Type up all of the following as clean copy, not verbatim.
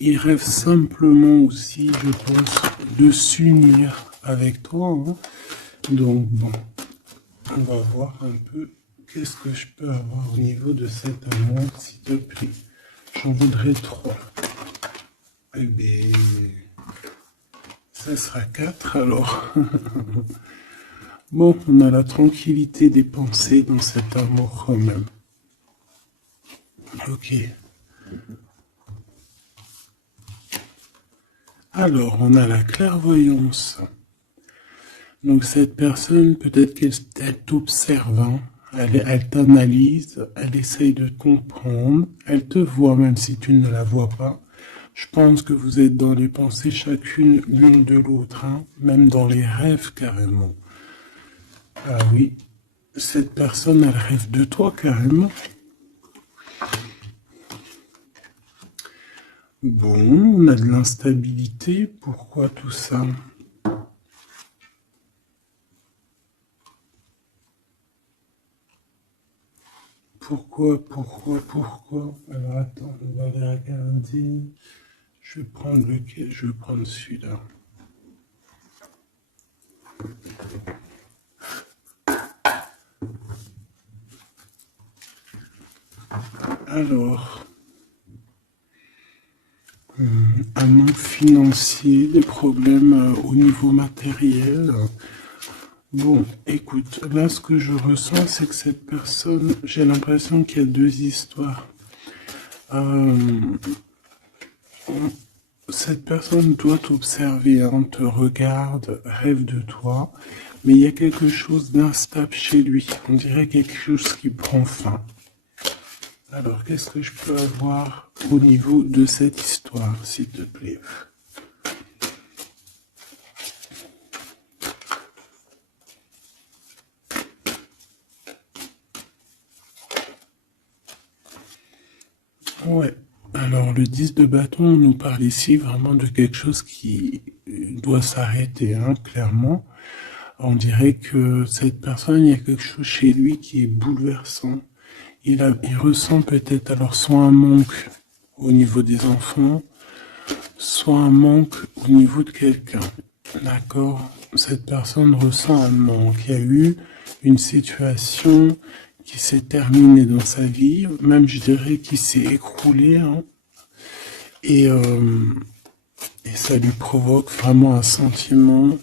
il rêve simplement aussi, je pense, de s'unir avec toi, hein. Donc bon, on va voir un peu qu'est-ce que je peux avoir au niveau de cet amour, s'il te plaît. J'en voudrais 3. Eh bien, ça sera 4 alors. Bon, on a la tranquillité des pensées dans cet amour quand même. Ok. Alors, on a la clairvoyance. Donc cette personne, peut-être qu'elle t'observe, hein. Elle t'analyse, elle essaye de te comprendre, elle te voit même si tu ne la vois pas. Je pense que vous êtes dans les pensées chacune l'une de l'autre, hein, même dans les rêves carrément. Ah oui, cette personne, elle rêve de toi carrément. Bon, on a de l'instabilité, pourquoi tout ça? Pourquoi? Alors attends, on va les regarder. Je vais prendre lequel? Je vais prendre celui-là. Alors, un manque financier, des problèmes au niveau matériel. Bon, écoute, là ce que je ressens, c'est que cette personne, j'ai l'impression qu'il y a deux histoires. Cette personne doit t'observer, hein, te regarde, rêve de toi, mais il y a quelque chose d'instable chez lui. On dirait quelque chose qui prend fin. Alors, qu'est-ce que je peux avoir au niveau de cette histoire, s'il te plaît? Ouais. Alors, le 10 de bâton nous parle ici vraiment de quelque chose qui doit s'arrêter, hein, clairement. On dirait que cette personne, il y a quelque chose chez lui qui est bouleversant. Il ressent peut-être alors soit un manque au niveau des enfants, soit un manque au niveau de quelqu'un. D'accord? Cette personne ressent un manque. Il y a eu une situation qui s'est terminée dans sa vie, même je dirais qui s'est écroulée, hein, et, euh, et ça lui provoque vraiment un sentiment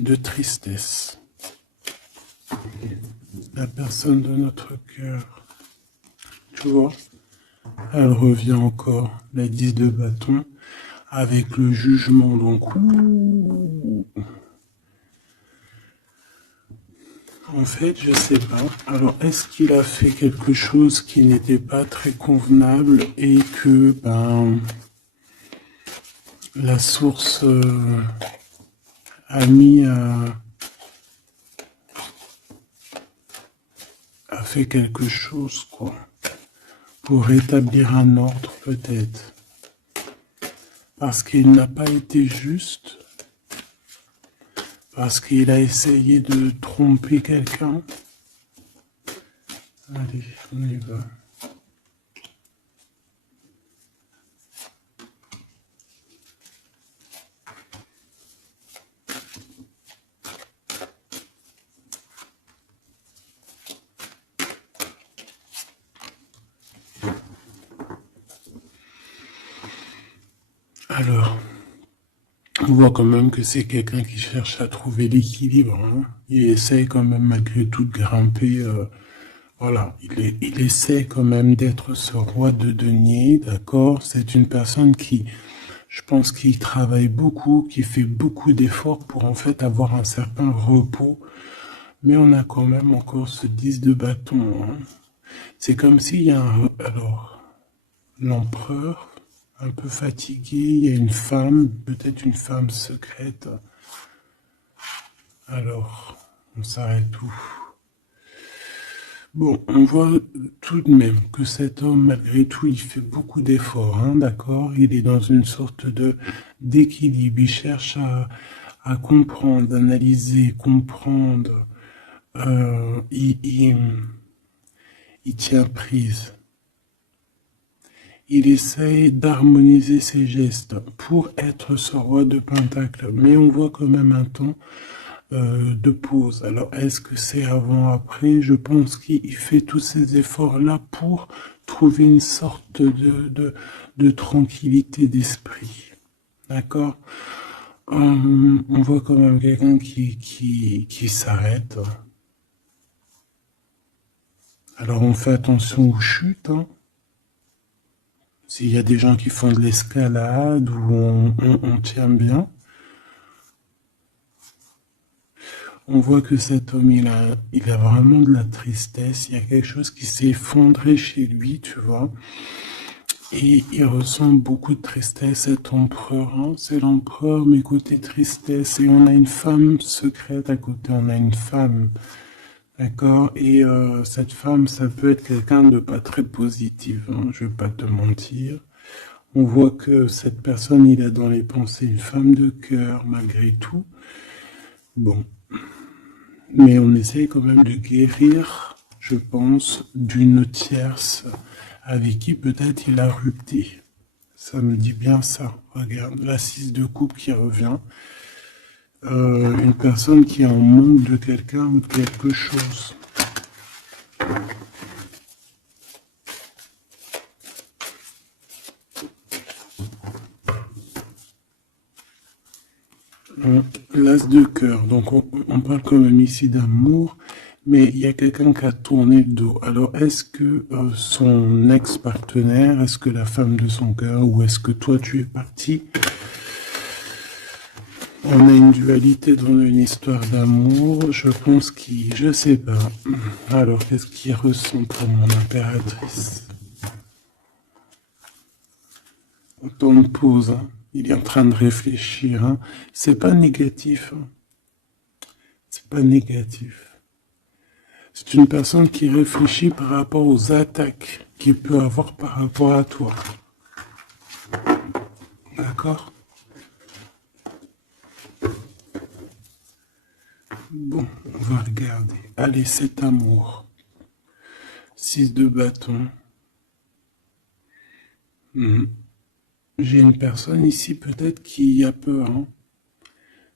de tristesse. La personne de notre cœur, tu vois, elle revient encore, la 10 de bâton, avec le jugement, donc en fait, je sais pas. Alors, est-ce qu'il a fait quelque chose qui n'était pas très convenable et que, la source a mis a fait quelque chose, quoi, pour rétablir un ordre, peut-être. Parce qu'il n'a pas été juste, parce qu'il a essayé de tromper quelqu'un. Allez, on y va. Alors, on voit quand même que c'est quelqu'un qui cherche à trouver l'équilibre, hein. Il essaye quand même malgré tout de grimper. Voilà, il essaie quand même d'être ce roi de denier, d'accord? C'est une personne qui, je pense, qui travaille beaucoup, qui fait beaucoup d'efforts pour en fait avoir un certain repos. Mais on a quand même encore ce 10 de bâton, hein. C'est comme s'il y a alors, l'empereur, un peu fatigué, il y a une femme, peut-être une femme secrète. Alors, on s'arrête où? Bon, on voit tout de même que cet homme, malgré tout, il fait beaucoup d'efforts, hein, d'accord? Il est dans une sorte de d'équilibre. Il cherche à comprendre, analyser, comprendre. Euh, il, il, il tient prise. il essaye d'harmoniser ses gestes pour être ce roi de Pentacle. Mais on voit quand même un temps de pause. Alors, est-ce que c'est avant, après? Je pense qu'il fait tous ces efforts-là pour trouver une sorte de tranquillité d'esprit. D'accord? On voit quand même quelqu'un qui s'arrête. Alors, on fait attention aux chutes, hein. S'il y a des gens qui font de l'escalade où on tient bien, on voit que cet homme, il a vraiment de la tristesse. Il y a quelque chose qui s'est effondré chez lui, tu vois. Et il ressent beaucoup de tristesse, cet empereur, hein. C'est l'empereur, mais côté tristesse. Et on a une femme secrète à côté, on a une femme. D'accord? Et cette femme, ça peut être quelqu'un de pas très positif, hein, je vais pas te mentir. On voit que cette personne, il a dans les pensées une femme de cœur, malgré tout. Bon. Mais on essaie quand même de guérir, je pense, d'une tierce avec qui peut-être il a rupté. Ça me dit bien ça. Regarde, la 6 de coupe qui revient. Une personne qui est en manque de quelqu'un ou de quelque chose. L'as de cœur. Donc on parle quand même ici d'amour, mais il y a quelqu'un qui a tourné le dos. Alors est-ce que son ex-partenaire, est-ce que la femme de son cœur, ou est-ce que toi tu es parti? On a une dualité dans une histoire d'amour. Je pense je sais pas. Alors qu'est-ce qu'il ressent pour mon impératrice? Autant de pause, hein. Il est en train de réfléchir, hein. C'est pas négatif, hein. C'est pas négatif. C'est une personne qui réfléchit par rapport aux attaques qu'il peut avoir par rapport à toi. D'accord? Bon, on va regarder. Allez, cet amour. 6 de bâton. J'ai une personne ici peut-être qui a peur, hein.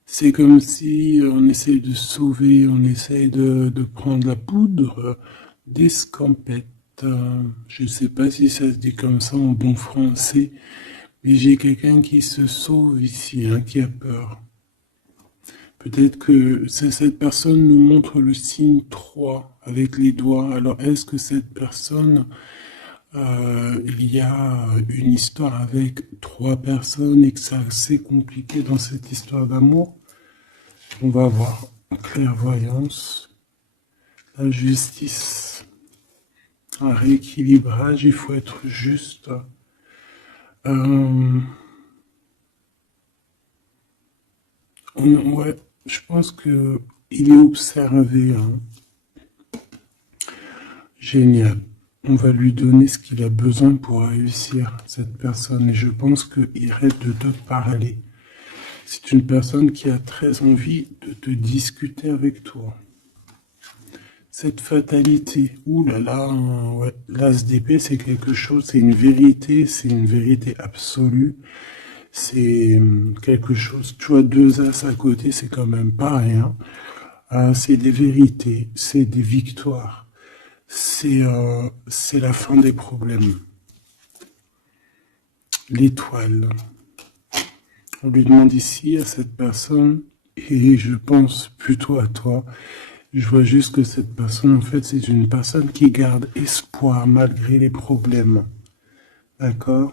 C'est comme si on essaye de sauver, on essaye de prendre la poudre d'escampette. Je ne sais pas si ça se dit comme ça en bon français, mais j'ai quelqu'un qui se sauve ici, hein, qui a peur. Peut-être que cette personne nous montre le signe 3 avec les doigts. Alors est-ce que cette personne, il y a une histoire avec 3 personnes et que c'est assez compliqué dans cette histoire d'amour? On va voir. Clairvoyance, la justice, un rééquilibrage, il faut être juste. Ouais, je pense que il est observé, hein. Génial. On va lui donner ce qu'il a besoin pour réussir, cette personne. Et je pense qu'il reste de te parler. C'est une personne qui a très envie de te discuter avec toi. Cette fatalité, ouh là là, ouais, l'as d'épée, c'est quelque chose, c'est une vérité absolue. C'est quelque chose, tu vois, 2 as à côté, c'est quand même pas rien. C'est des vérités, c'est des victoires. C'est la fin des problèmes. L'étoile. On lui demande ici à cette personne, et je pense plutôt à toi, je vois juste que cette personne, en fait, c'est une personne qui garde espoir malgré les problèmes. D'accord?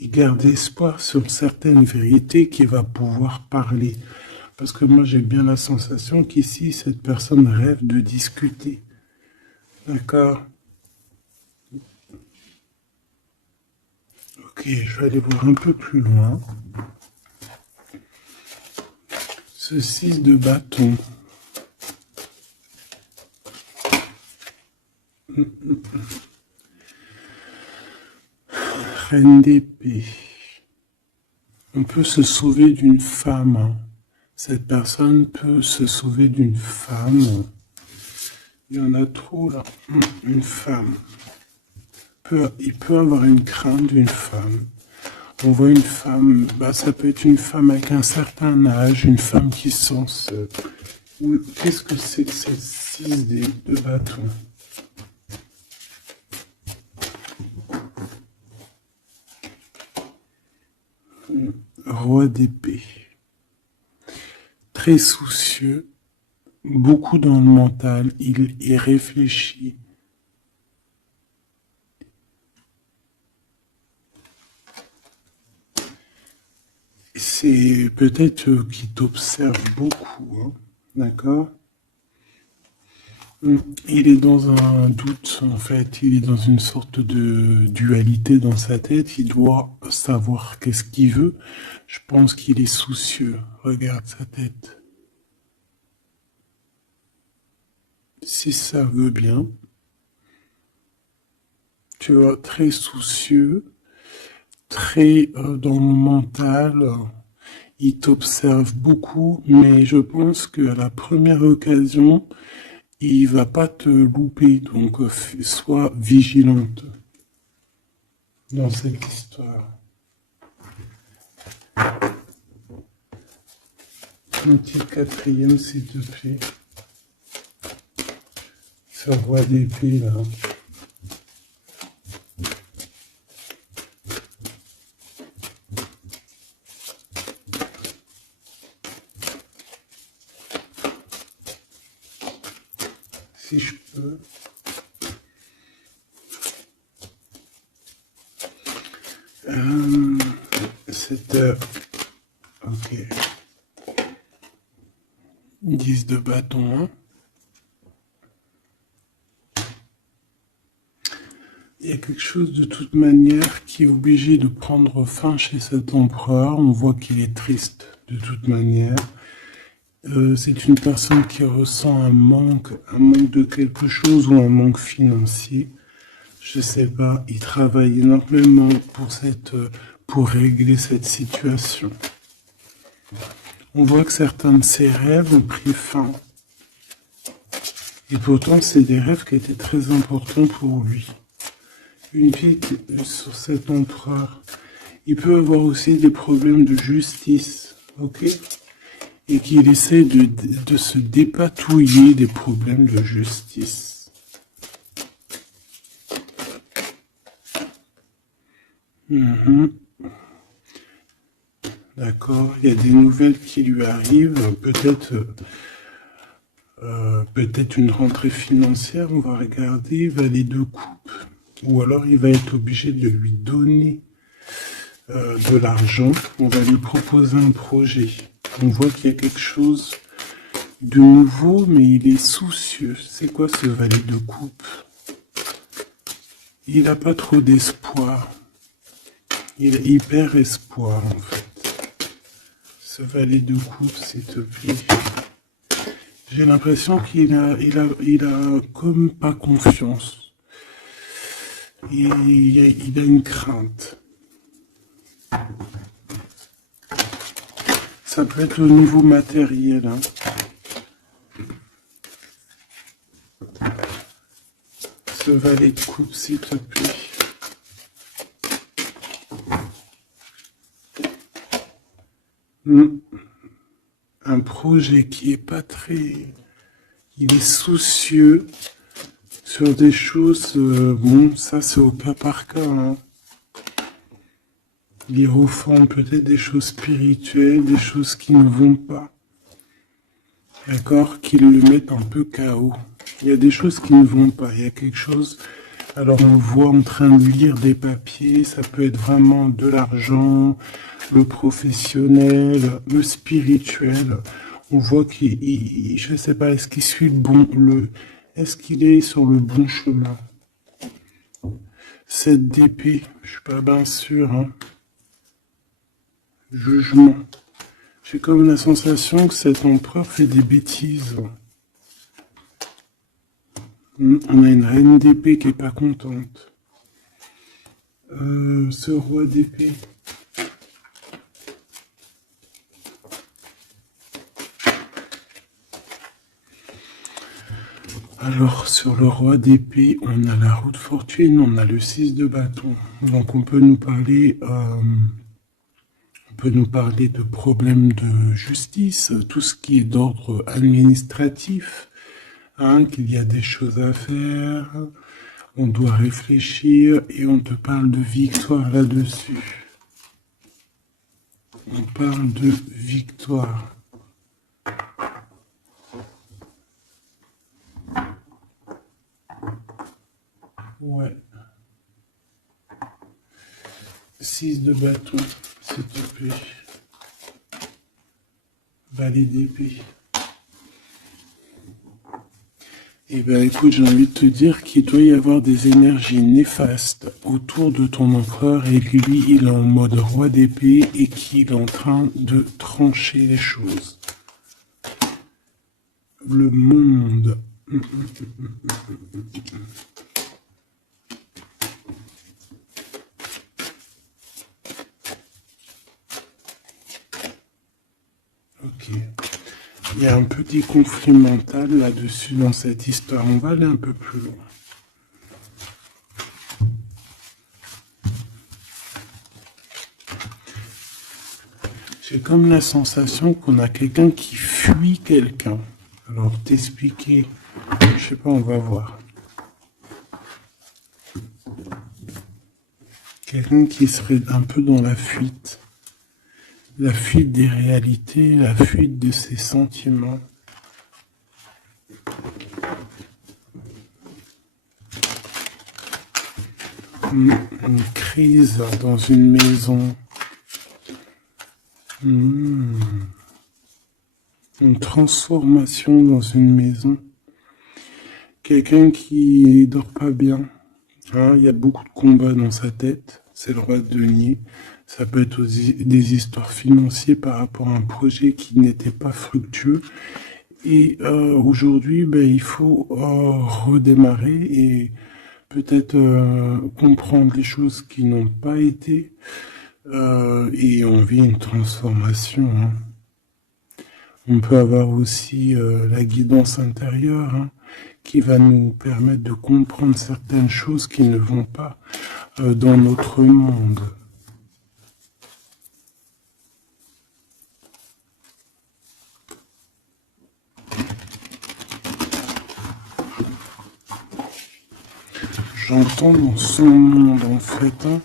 Il garde espoir sur certaines vérités qu'il va pouvoir parler. Parce que moi, j'ai bien la sensation qu'ici, cette personne rêve de discuter. D'accord? Ok, je vais aller voir un peu plus loin. Ce 6 de bâton. Reine d'épée. On peut se sauver d'une femme, hein. Cette personne peut se sauver d'une femme. Il y en a trop là. Une femme. il peut avoir une crainte d'une femme. On voit une femme, ça peut être une femme avec un certain âge, une femme qui se sent seule. Qu'est-ce que c'est que cette 6 de bâton? Roi d'épée. Très soucieux, beaucoup dans le mental, il réfléchit. C'est peut-être qu'il t'observe beaucoup, hein, d'accord? Il est dans un doute, en fait, il est dans une sorte de dualité dans sa tête, il doit savoir qu'est-ce qu'il veut. Je pense qu'il est soucieux, regarde sa tête. Si ça veut bien, tu vois, très soucieux, très dans le mental, il t'observe beaucoup, mais je pense qu'à la première occasion, il va pas te louper, donc sois vigilante dans cette histoire. Un petit quatrième, s'il te plaît. Ce roi d'épée, là. Si je peux. Cette... ok. 10 de bâton, hein. Il y a quelque chose de toute manière qui est obligé de prendre fin chez cet empereur. On voit qu'il est triste de toute manière. C'est une personne qui ressent un manque de quelque chose ou un manque financier. Je sais pas, il travaille énormément pour régler cette situation. On voit que certains de ses rêves ont pris fin. Et pourtant, c'est des rêves qui étaient très importants pour lui. Une pique sur cet empereur. Il peut avoir aussi des problèmes de justice, ok? Et qu'il essaie de se dépatouiller des problèmes de justice. D'accord, il y a des nouvelles qui lui arrivent, peut-être une rentrée financière, on va regarder, valet de coupe, ou alors il va être obligé de lui donner de l'argent, on va lui proposer un projet. On voit qu'il y a quelque chose de nouveau, mais il est soucieux. C'est quoi ce valet de coupe? Il n'a pas trop d'espoir. Il a hyper espoir, en fait. Ce valet de coupe, s'il te plaît. J'ai l'impression qu'il a comme pas confiance. Il a une crainte. Ça peut être au niveau matériel, hein. Ce valet de coupe, s'il te plaît. Un projet qui est pas très... Il est soucieux sur des choses... bon, ça c'est au cas par cas, hein. Il reforme peut-être des choses spirituelles, des choses qui ne vont pas. D'accord? Qui le mettent un peu KO. Il y a des choses qui ne vont pas. Il y a quelque chose... Alors on le voit en train de lire des papiers, ça peut être vraiment de l'argent, le professionnel, le spirituel. On voit qu'il, je sais pas, est-ce qu'il suit est-ce qu'il est sur le bon chemin? Cette d'épée, je suis pas bien sûr, hein. Jugement. J'ai comme la sensation que cet empereur fait des bêtises. On a une reine d'épée qui est pas contente. Ce roi d'épée. Alors, sur le roi d'épée, on a la roue de fortune, on a le 6 de bâton. Donc, on peut nous parler de problèmes de justice, tout ce qui est d'ordre administratif, hein, qu'il y a des choses à faire, on doit réfléchir et on te parle de victoire là-dessus. On parle de victoire. Ouais. 6 de bâton, s'il te plaît. Valet d'épée. Eh bien, écoute, j'ai envie de te dire qu'il doit y avoir des énergies néfastes autour de ton empereur et que lui, il est en mode roi d'épée et qu'il est en train de trancher les choses. Le monde. Ok. Il y a un petit conflit mental là-dessus dans cette histoire. On va aller un peu plus loin. J'ai comme la sensation qu'on a quelqu'un qui fuit quelqu'un. Alors, t'expliquer, je sais pas, on va voir. Quelqu'un qui serait un peu dans la fuite. La fuite des réalités, la fuite de ses sentiments. Une crise dans une maison. Une transformation dans une maison. Quelqu'un qui dort pas bien. Hein, il y a beaucoup de combats dans sa tête. C'est le roi de denier. Ça peut être aussi des histoires financières par rapport à un projet qui n'était pas fructueux. Et aujourd'hui, ben, il faut redémarrer et peut-être comprendre les choses qui n'ont pas été. Et on vit une transformation. Hein. On peut avoir aussi la guidance intérieure, hein, qui va nous permettre de comprendre certaines choses qui ne vont pas dans notre monde. J'entends dans son monde en fait. Hein.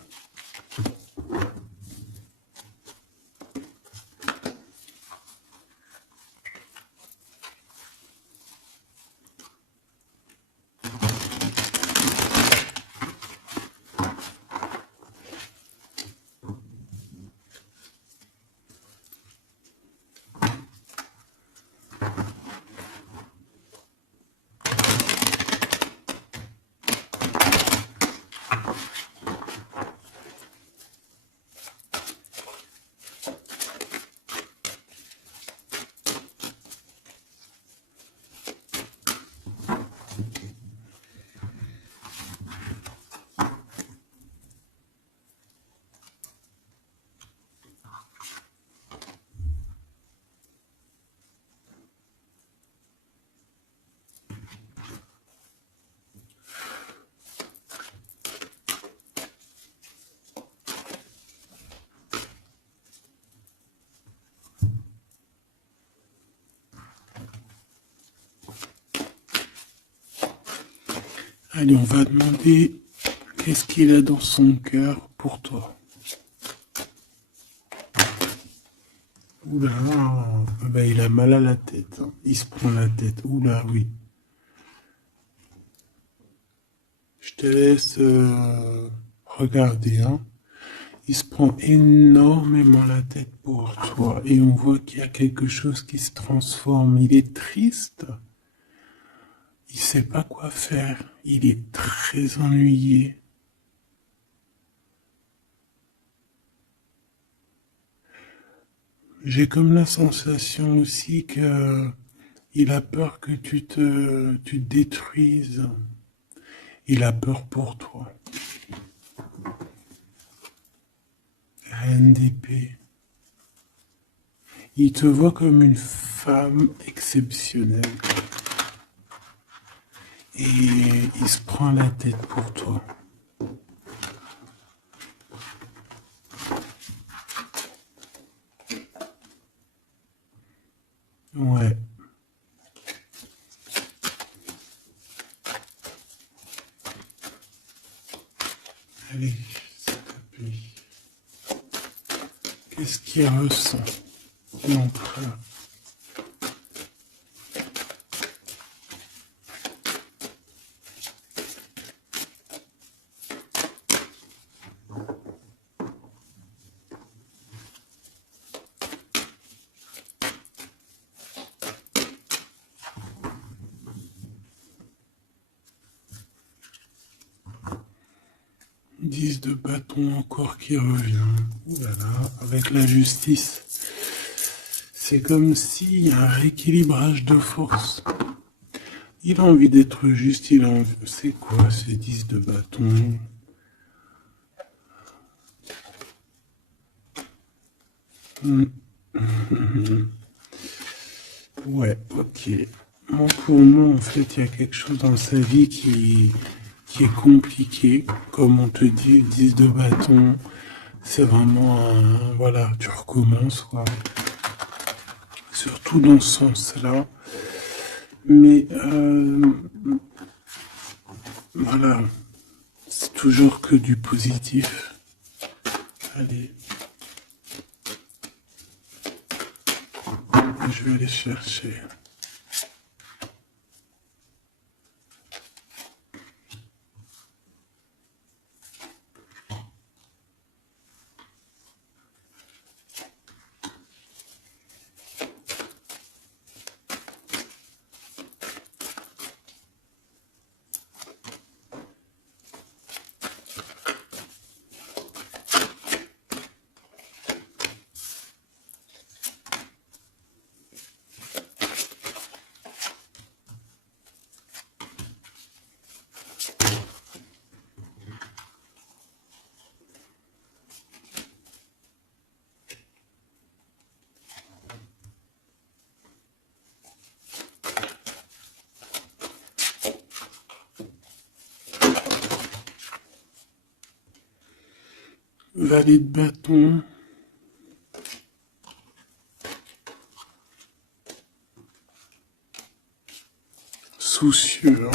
Allez, on va demander qu'est-ce qu'il a dans son cœur pour toi. Oula, ben, il a mal à la tête. Hein. Il se prend la tête. Oula, oui. Je te laisse regarder. Hein. Il se prend énormément la tête pour toi. Et on voit qu'il y a quelque chose qui se transforme. Il est triste. Il sait pas quoi faire. Il est très ennuyé. J'ai comme la sensation aussi que il a peur que tu te détruises. Il a peur pour toi. Reine d'épée. Il te voit comme une femme exceptionnelle. et il se prend la tête pour toi. Ouais. Allez, s'il te plaît. Qu'est-ce qu'il ressent, l'empereur? Dix de bâton encore qui revient. Ouh là là, avec la justice. C'est comme s'il y a un rééquilibrage de force. Il a envie d'être juste, il a envie... C'est quoi ces 10 de bâton? Ouais, ok. Moi, pour moi, en fait, il y a quelque chose dans sa vie qui est compliqué. Comme on te dit, 10 de bâton, c'est vraiment un... Voilà, tu recommences, quoi. Surtout dans ce sens-là. Mais, voilà, c'est toujours que du positif. Allez. Je vais aller chercher. Valet de bâton. Soucieux. Hein.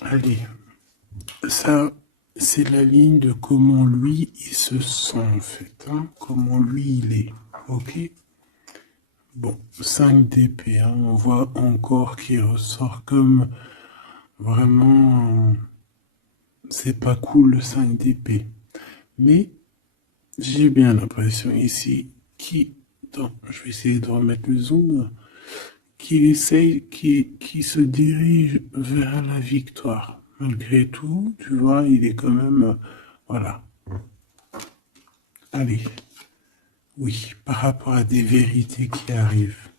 Allez. Ça, c'est la ligne de comment lui, il se sent en fait. Hein, comment lui, il est. Ok. Bon, 5 d'épée. Hein, on voit encore qu'il ressort comme vraiment... C'est pas cool le 5 d'épée. Mais j'ai bien l'impression ici je vais essayer de remettre le zoom, qu'il essaye, qui se dirige vers la victoire. Malgré tout, tu vois, il est quand même, voilà. Allez, oui, par rapport à des vérités qui arrivent,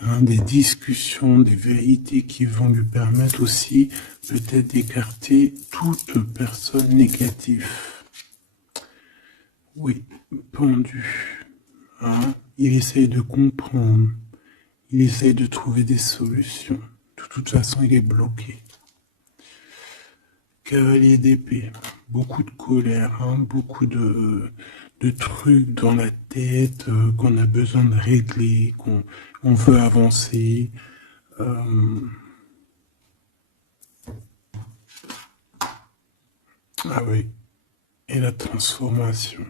hein, des discussions, des vérités qui vont lui permettre aussi peut-être d'écarter toute personne négative. Oui, pendu. Hein, il essaye de comprendre. Il essaye de trouver des solutions. De toute façon, il est bloqué. Cavalier d'épée. Beaucoup de colère, hein, beaucoup de trucs dans la tête qu'on a besoin de régler, qu'on veut avancer. Ah oui. Et la transformation.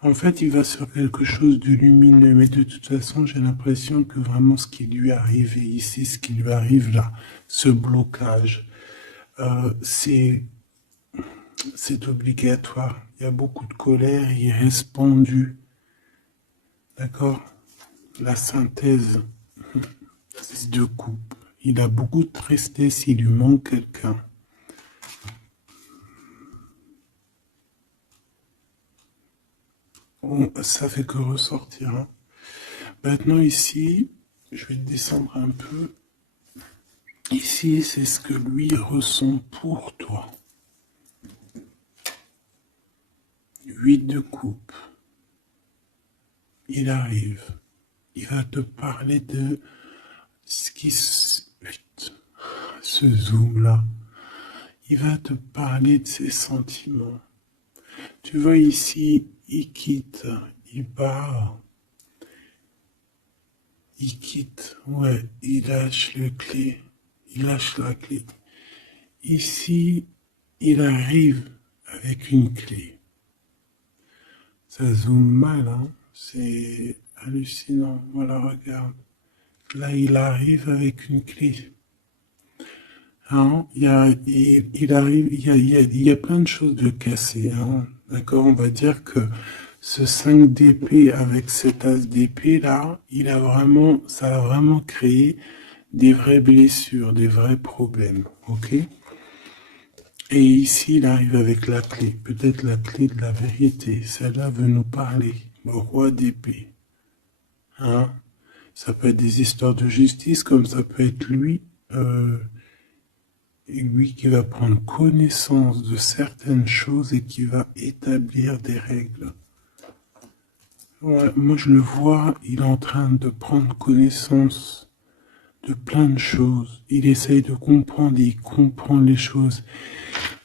En fait, il va sur quelque chose de lumineux, mais de toute façon, j'ai l'impression que vraiment ce qui lui arrive ici, ce qui lui arrive là, ce blocage, c'est obligatoire. Il y a beaucoup de colère, il reste pendu. D'accord? La synthèse, 6 de coupe. Il a beaucoup de tristesse, il lui manque quelqu'un. Bon, ça fait que ressortir. Hein. Maintenant ici, je vais descendre un peu. Ici, c'est ce que lui ressent pour toi. 8 de coupe. il arrive. Il va te parler de ce qui ce zoom-là. Il va te parler de ses sentiments. Tu vois ici, il quitte, il part. Il quitte, ouais, il lâche le clé. Il lâche la clé. Ici, il arrive avec une clé. Ça zoome mal, hein. C'est hallucinant. Voilà, regarde. Là, il arrive avec une clé. Hein, il arrive, il y a plein de choses de cassées. Hein. D'accord, on va dire que ce 5 d'épée avec cet as d'épée là, ça a vraiment créé des vraies blessures, des vrais problèmes. Ok. Et ici, il arrive avec la clé, peut-être la clé de la vérité. Celle-là veut nous parler. Le roi d'épée. Hein, ça peut être des histoires de justice, comme ça peut être lui. Et lui qui va prendre connaissance de certaines choses et qui va établir des règles. Ouais, moi je le vois, il est en train de prendre connaissance de plein de choses. Il essaye de comprendre et il comprend les choses.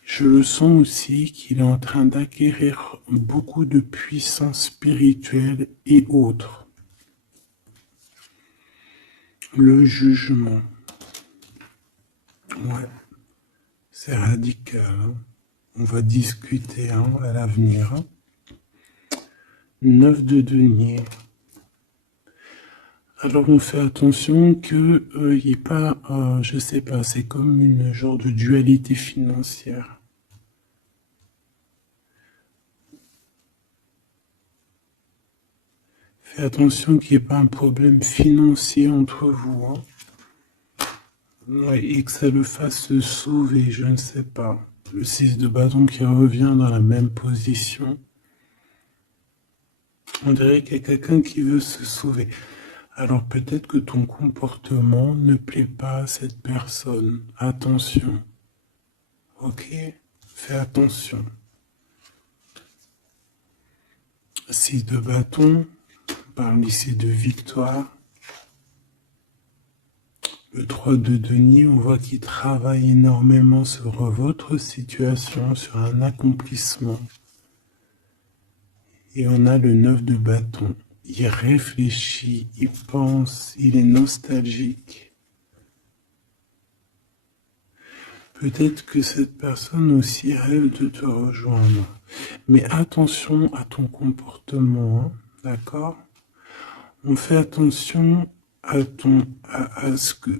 Je le sens aussi qu'il est en train d'acquérir beaucoup de puissance spirituelle et autres. Le jugement. Ouais. C'est radical. Hein. On va discuter hein, à l'avenir. Hein. 9 de denier. Alors on fait attention que il n'y ait pas, je sais pas, c'est comme une genre de dualité financière. Fais attention qu'il n'y ait pas un problème financier entre vous. Hein. Ouais, et que ça le fasse se sauver, je ne sais pas. Le 6 de bâton qui revient dans la même position. On dirait qu'il y a quelqu'un qui veut se sauver. Alors peut-être que ton comportement ne plaît pas à cette personne. Attention. Ok? Fais attention. 6 de bâton. On parle ici de victoire. Le 3 de denier, on voit qu'il travaille énormément sur votre situation, sur un accomplissement. Et on a le 9 de bâton. Il réfléchit, il pense, il est nostalgique. Peut-être que cette personne aussi rêve de te rejoindre. Mais attention à ton comportement, hein, d'accord? On fait attention à ce que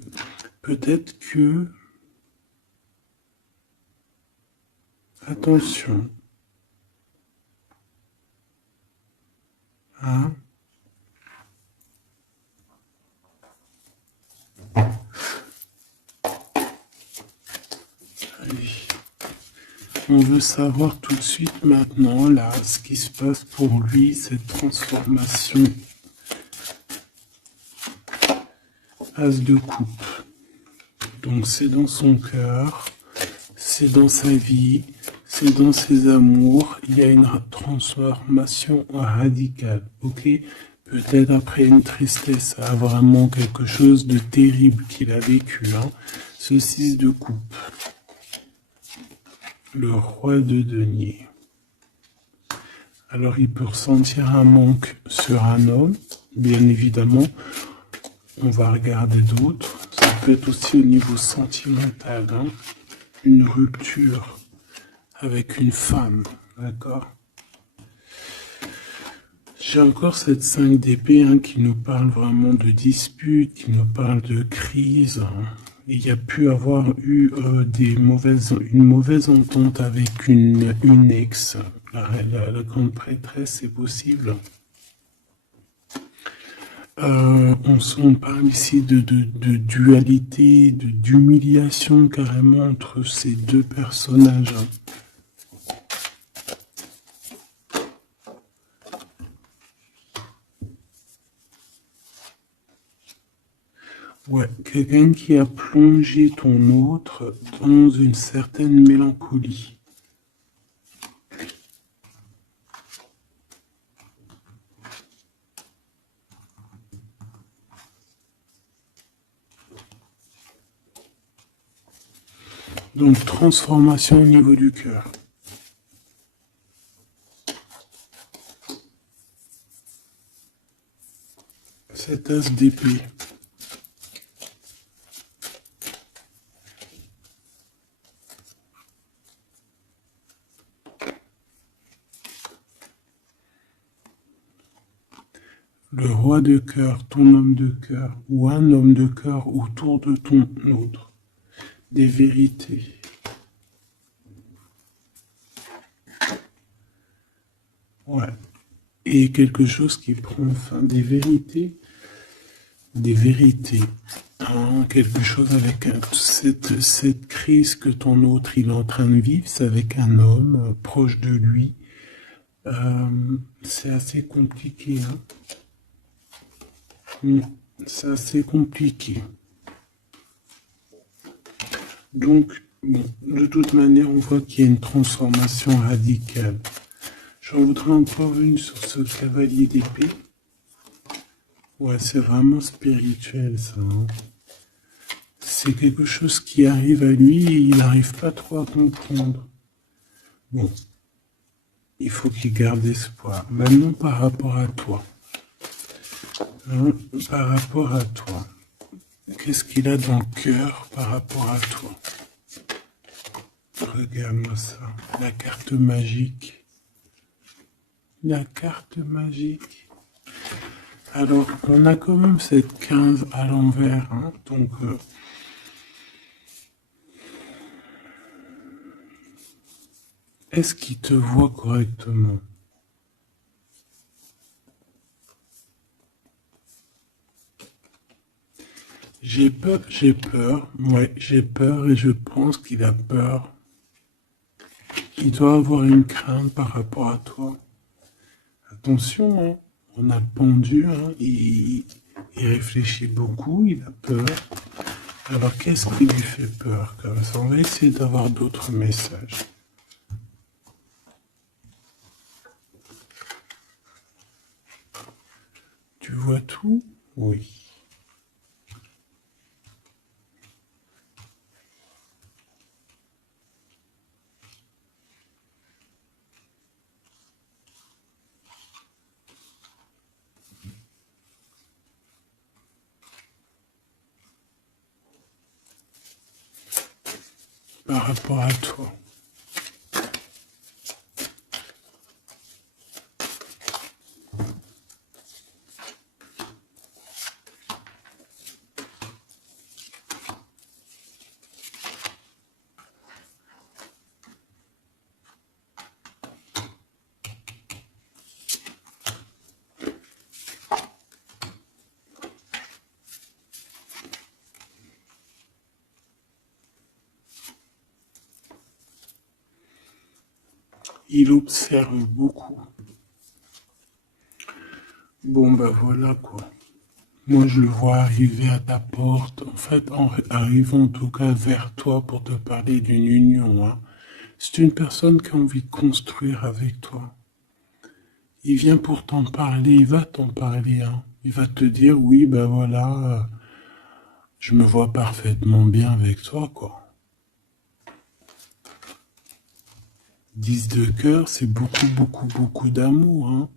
peut-être que attention. Hein? Allez. On veut savoir tout de suite maintenant, là, ce qui se passe pour lui, cette transformation. As de coupe. Donc c'est dans son cœur, c'est dans sa vie, c'est dans ses amours. Il y a une transformation radicale, ok? Peut-être après une tristesse, vraiment quelque chose de terrible qu'il a vécu. Hein. Ce 6 de coupe. Le roi de denier. Alors il peut ressentir un manque sur un homme, bien évidemment. On va regarder d'autres. Ça peut être aussi au niveau sentimental, hein, une rupture avec une femme, d'accord? J'ai encore cette 5 d'épée hein, qui nous parle vraiment de dispute, qui nous parle de crise. Hein. Il y a pu avoir eu une mauvaise entente avec une ex. La grande prêtresse, c'est possible. On parle ici de dualité, d'humiliation carrément entre ces deux personnages. Ouais, quelqu'un qui a plongé ton autre dans une certaine mélancolie. Donc, transformation au niveau du cœur. Cet as d'épée. Le roi de cœur, ton homme de cœur, ou un homme de cœur autour de ton autre. Des vérités. Ouais. Et quelque chose qui prend fin. Des vérités. Des vérités. Hein, quelque chose avec cette crise que ton autre il est en train de vivre, c'est avec un homme proche de lui. C'est assez compliqué. Hein. C'est assez compliqué. Donc, bon, de toute manière, on voit qu'il y a une transformation radicale. J'en voudrais encore une sur ce cavalier d'épée. Ouais, c'est vraiment spirituel, ça. Hein. C'est quelque chose qui arrive à lui et il n'arrive pas trop à comprendre. Bon, il faut qu'il garde espoir. Maintenant, par rapport à toi. Hein, par rapport à toi. Qu'est-ce qu'il a dans le cœur par rapport à toi? Regarde-moi ça. La carte magique. La carte magique. Alors, on a quand même cette 15 à l'envers. Hein, donc, est-ce qu'il te voit correctement? J'ai peur, ouais, j'ai peur et je pense qu'il a peur. Il doit avoir une crainte par rapport à toi. Attention, hein, on a le pendu, hein, il réfléchit beaucoup, il a peur. Alors qu'est-ce qui lui fait peur comme ça? On va essayer d'avoir d'autres messages. Tu vois tout? Oui. Par rapport à toi. Il observe beaucoup. Bon, ben voilà quoi. Moi, je le vois arriver à ta porte, en fait, en arrivant en tout cas vers toi pour te parler d'une union. Hein. C'est une personne qui a envie de construire avec toi. Il vient pour t'en parler, il va t'en parler. Hein. Il va te dire, oui, ben voilà, je me vois parfaitement bien avec toi, quoi. 10 de cœur, c'est beaucoup, beaucoup, beaucoup d'amour. Hein.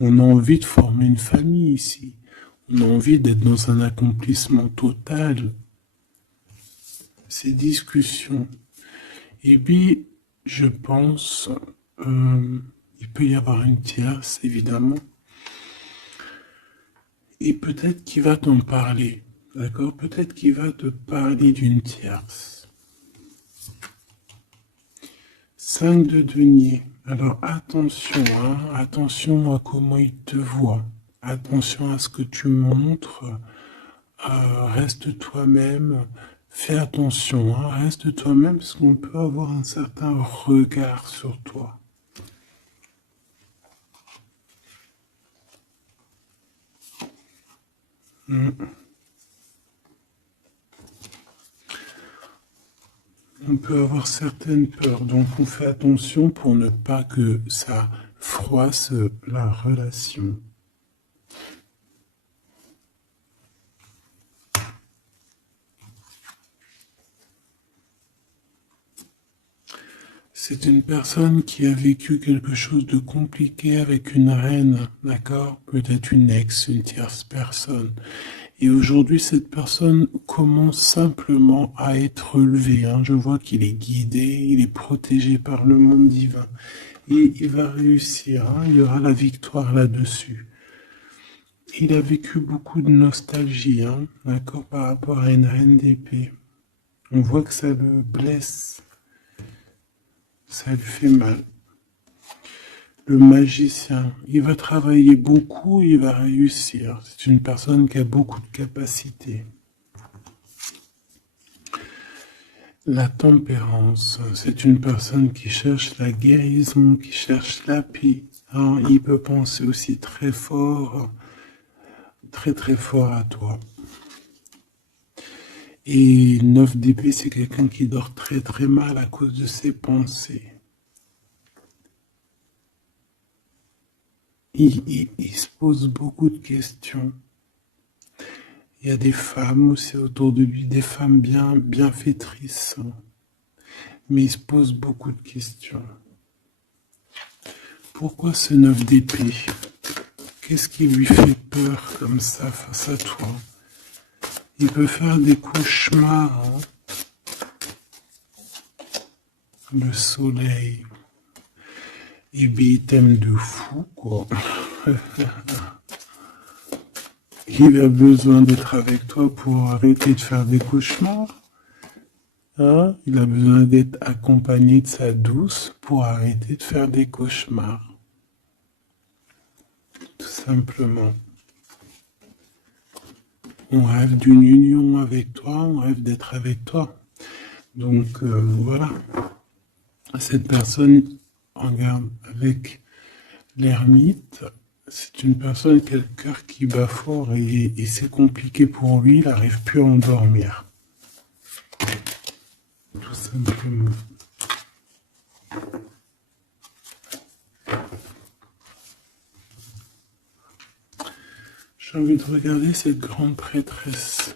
On a envie de former une famille ici. On a envie d'être dans un accomplissement total. Ces discussions. Et puis, je pense, il peut y avoir une tierce, évidemment. Et peut-être qu'il va t'en parler. D'accord? Peut-être qu'il va te parler d'une tierce. 5 de denier. Alors attention, hein, attention à comment il te voit. Attention à ce que tu montres. Reste toi-même. Fais attention, hein, reste toi-même parce qu'on peut avoir un certain regard sur toi. On peut avoir certaines peurs, donc on fait attention pour ne pas que ça froisse la relation. C'est une personne qui a vécu quelque chose de compliqué avec une reine, d'accord? Peut-être une ex, une tierce personne. Et aujourd'hui, cette personne commence simplement à être relevée, hein. Je vois qu'il est guidé, il est protégé par le monde divin. Et il va réussir, hein. Il y aura la victoire là-dessus. Il a vécu beaucoup de nostalgie, hein, d'accord, par rapport à une reine d'épée. On voit que ça le blesse, ça lui fait mal. Le magicien, il va travailler beaucoup, il va réussir. C'est une personne qui a beaucoup de capacités. La tempérance, c'est une personne qui cherche la guérison, qui cherche la paix. Hein, il peut penser aussi très fort, très très fort à toi. Et 9 d'épée, c'est quelqu'un qui dort très très mal à cause de ses pensées. Il se pose beaucoup de questions. Il y a des femmes aussi autour de lui, des femmes bienfaitrices. Mais il se pose beaucoup de questions. Pourquoi ce 9 d'épée? Qu'est-ce qui lui fait peur comme ça face à toi? Il peut faire des cauchemars. Hein. Le soleil. Et bien, il t'aime de fou, quoi. Il a besoin d'être avec toi pour arrêter de faire des cauchemars. Hein? Il a besoin d'être accompagné de sa douce pour arrêter de faire des cauchemars. Tout simplement. On rêve d'une union avec toi, on rêve d'être avec toi. Donc voilà. Cette personne, regarde, avec l'ermite, c'est une personne qui a le cœur qui bat fort et c'est compliqué pour lui, il n'arrive plus à endormir. Tout simplement. J'ai envie de regarder cette grande prêtresse.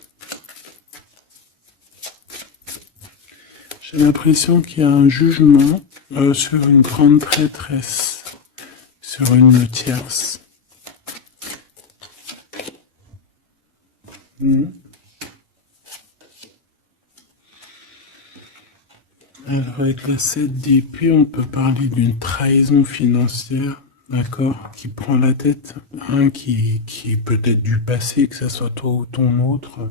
J'ai l'impression qu'il y a un jugement sur une grande prêtresse, sur une tierce. Alors avec la 7 d'épée, on peut parler d'une trahison financière, d'accord, qui prend la tête, hein, qui est peut-être du passé, que ce soit toi ou ton autre.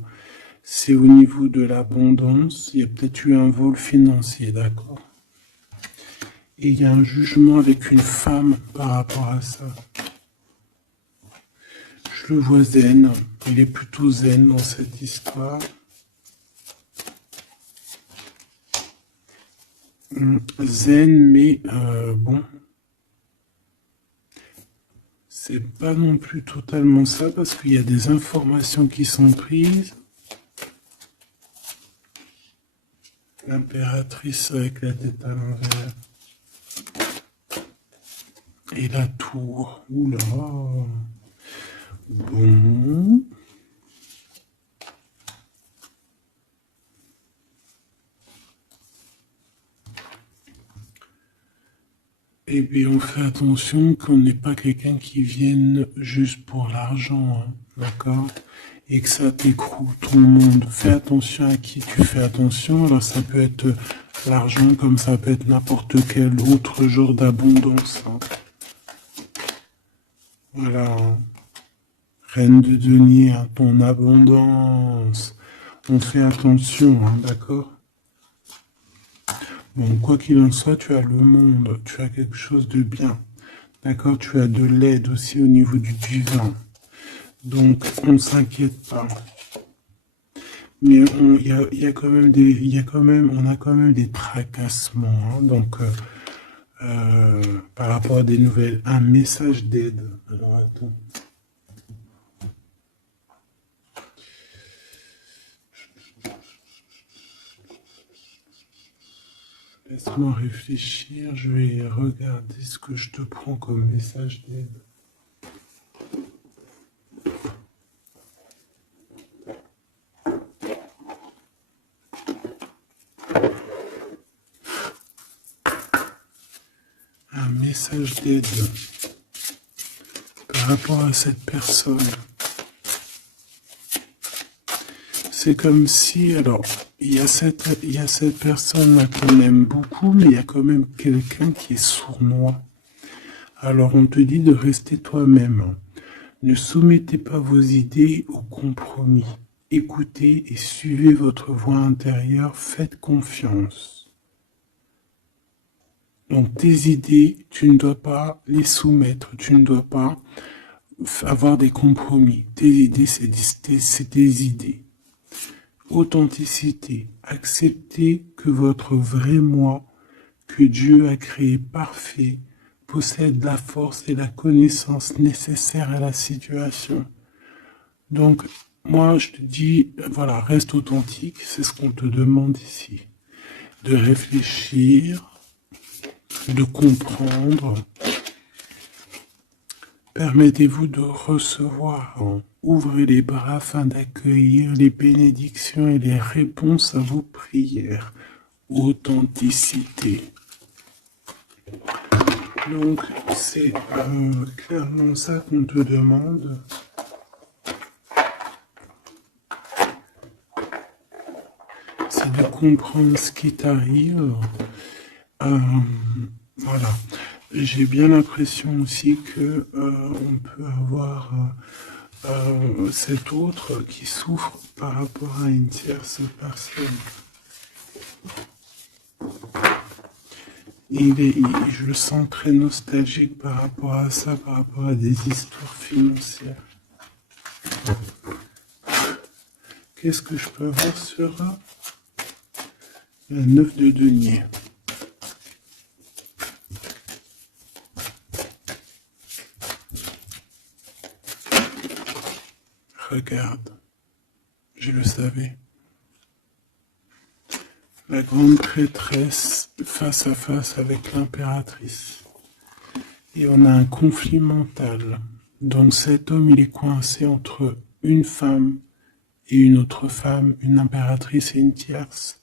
C'est au niveau de l'abondance, il y a peut-être eu un vol financier, d'accord. Et il y a un jugement avec une femme par rapport à ça. Je le vois zen, il est plutôt zen dans cette histoire. Zen, mais bon, c'est pas non plus totalement ça parce qu'il y a des informations qui sont prises. L'impératrice avec la tête à l'envers. Et la tour. Oula. Bon. Eh bien, on fait attention qu'on n'ait pas quelqu'un qui vienne juste pour l'argent, hein, d'accord? Et que ça t'écroule ton monde. Fais attention à qui tu fais attention. Alors, ça peut être l'argent comme ça peut être n'importe quel autre genre d'abondance. Hein. Voilà. Hein. Reine de denier, hein, ton abondance. On fait attention, hein, d'accord? Bon, quoi qu'il en soit, tu as le monde, tu as quelque chose de bien. D'accord? Tu as de l'aide aussi au niveau du divin. Donc, on ne s'inquiète pas. Mais il y a quand même on a quand même des tracassements. Hein, donc, par rapport à des nouvelles, un message d'aide. Alors, attends. Laisse-moi réfléchir, je vais regarder ce que je te prends comme message d'aide. message d'aide par rapport à cette personne. C'est comme si, alors, il y a cette personne-là qu'on aime beaucoup, mais il y a quand même quelqu'un qui est sournois. Alors, on te dit de rester toi-même. Ne soumettez pas vos idées au compromis. Écoutez et suivez votre voix intérieure, faites confiance. Donc, tes idées, tu ne dois pas les soumettre, tu ne dois pas avoir des compromis. Tes idées, c'est tes idées. Authenticité. Acceptez que votre vrai moi, que Dieu a créé parfait, possède la force et la connaissance nécessaires à la situation. Donc, moi, je te dis, voilà, reste authentique, c'est ce qu'on te demande ici. De réfléchir, de comprendre. Permettez-vous de recevoir. Ouvrez les bras afin d'accueillir les bénédictions et les réponses à vos prières. Authenticité. Donc, c'est clairement ça qu'on te demande. C'est de comprendre ce qui t'arrive. Voilà. J'ai bien l'impression aussi que on peut avoir cet autre qui souffre par rapport à une tierce personne. Je le sens très nostalgique par rapport à ça, par rapport à des histoires financières. Qu'est-ce que je peux voir sur la 9 de denier? Regarde, je le savais. La grande prêtresse face à face avec l'impératrice. Et on a un conflit mental. Donc cet homme, il est coincé entre une femme et une autre femme, une impératrice et une tierce.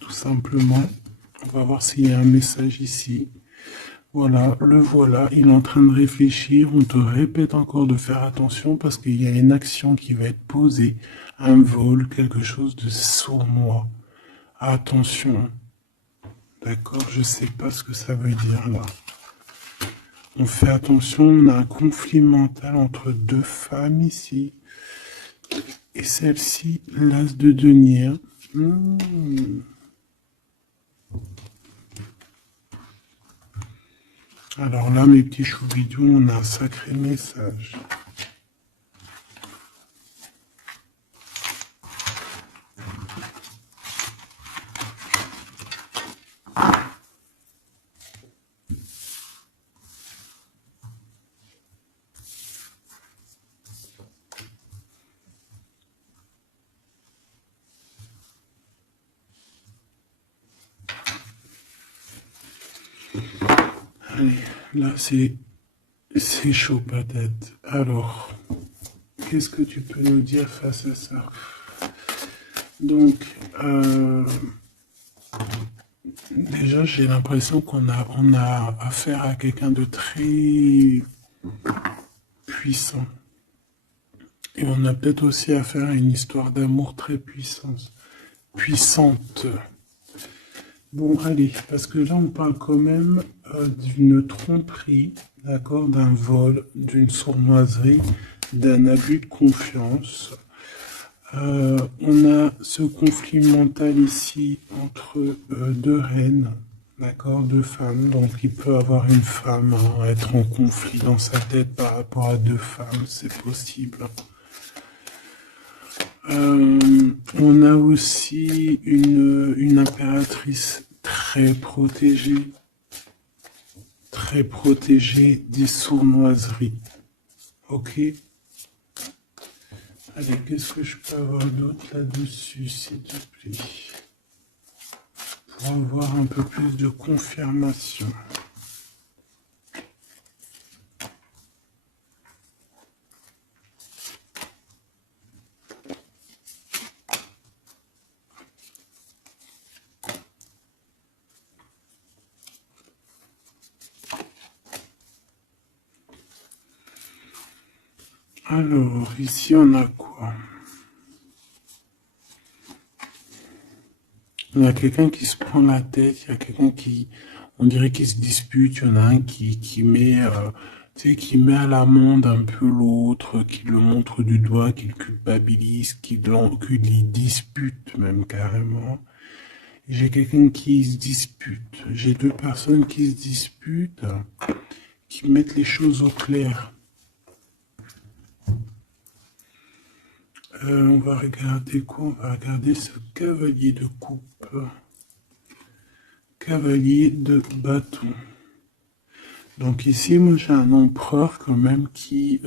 Tout simplement. On va voir s'il y a un message ici. Voilà, le voilà, il est en train de réfléchir. On te répète encore de faire attention parce qu'il y a une action qui va être posée. Un vol, quelque chose de sournois. Attention. D'accord, je sais pas ce que ça veut dire là. On fait attention, on a un conflit mental entre deux femmes ici. Et celle-ci, l'as de denier. Alors là, mes petits choubidous, on a un sacré message. Allez, là, c'est chaud patate. Alors, qu'est-ce que tu peux nous dire face à ça? Donc, déjà, j'ai l'impression qu'on a affaire à quelqu'un de très puissant. Et on a peut-être aussi affaire à une histoire d'amour très puissante. Bon, allez, parce que là, on parle quand même d'une tromperie, d'accord, d'un vol, d'une sournoiserie, d'un abus de confiance. On a ce conflit mental ici entre deux reines, d'accord, deux femmes. Donc, il peut avoir une femme, être en conflit dans sa tête par rapport à deux femmes, c'est possible. On a aussi une impératrice très protégée des sournoiseries. Ok? Allez, qu'est-ce que je peux avoir d'autre là-dessus, s'il te plaît? Pour avoir un peu plus de confirmation. Alors, ici, on a quoi? Il y a quelqu'un qui se prend la tête, il y a quelqu'un qui, on dirait qu'il se dispute, il y en a un qui met, tu sais, qui met à l'amende un peu l'autre, qui le montre du doigt, qui le culpabilise, qui les dispute même carrément. J'ai quelqu'un qui se dispute. J'ai deux personnes qui se disputent, qui mettent les choses au clair. On va regarder quoi? On va regarder ce cavalier de coupe. Cavalier de bâton. Donc ici, moi j'ai un empereur quand même qui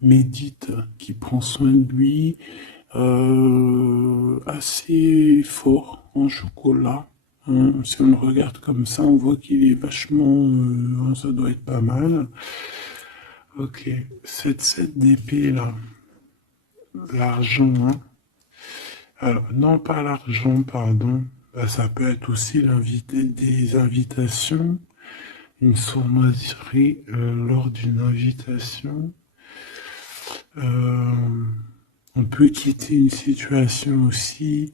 médite, qui prend soin de lui, assez fort en chocolat. Hein. Si on le regarde comme ça, on voit qu'il est vachement... ça doit être pas mal. Ok, cette 7 d'épée là, l'argent, hein. Alors, non pas l'argent, pardon. Bah, ça peut être aussi des invitations, une sournoiserie lors d'une invitation. On peut quitter une situation aussi.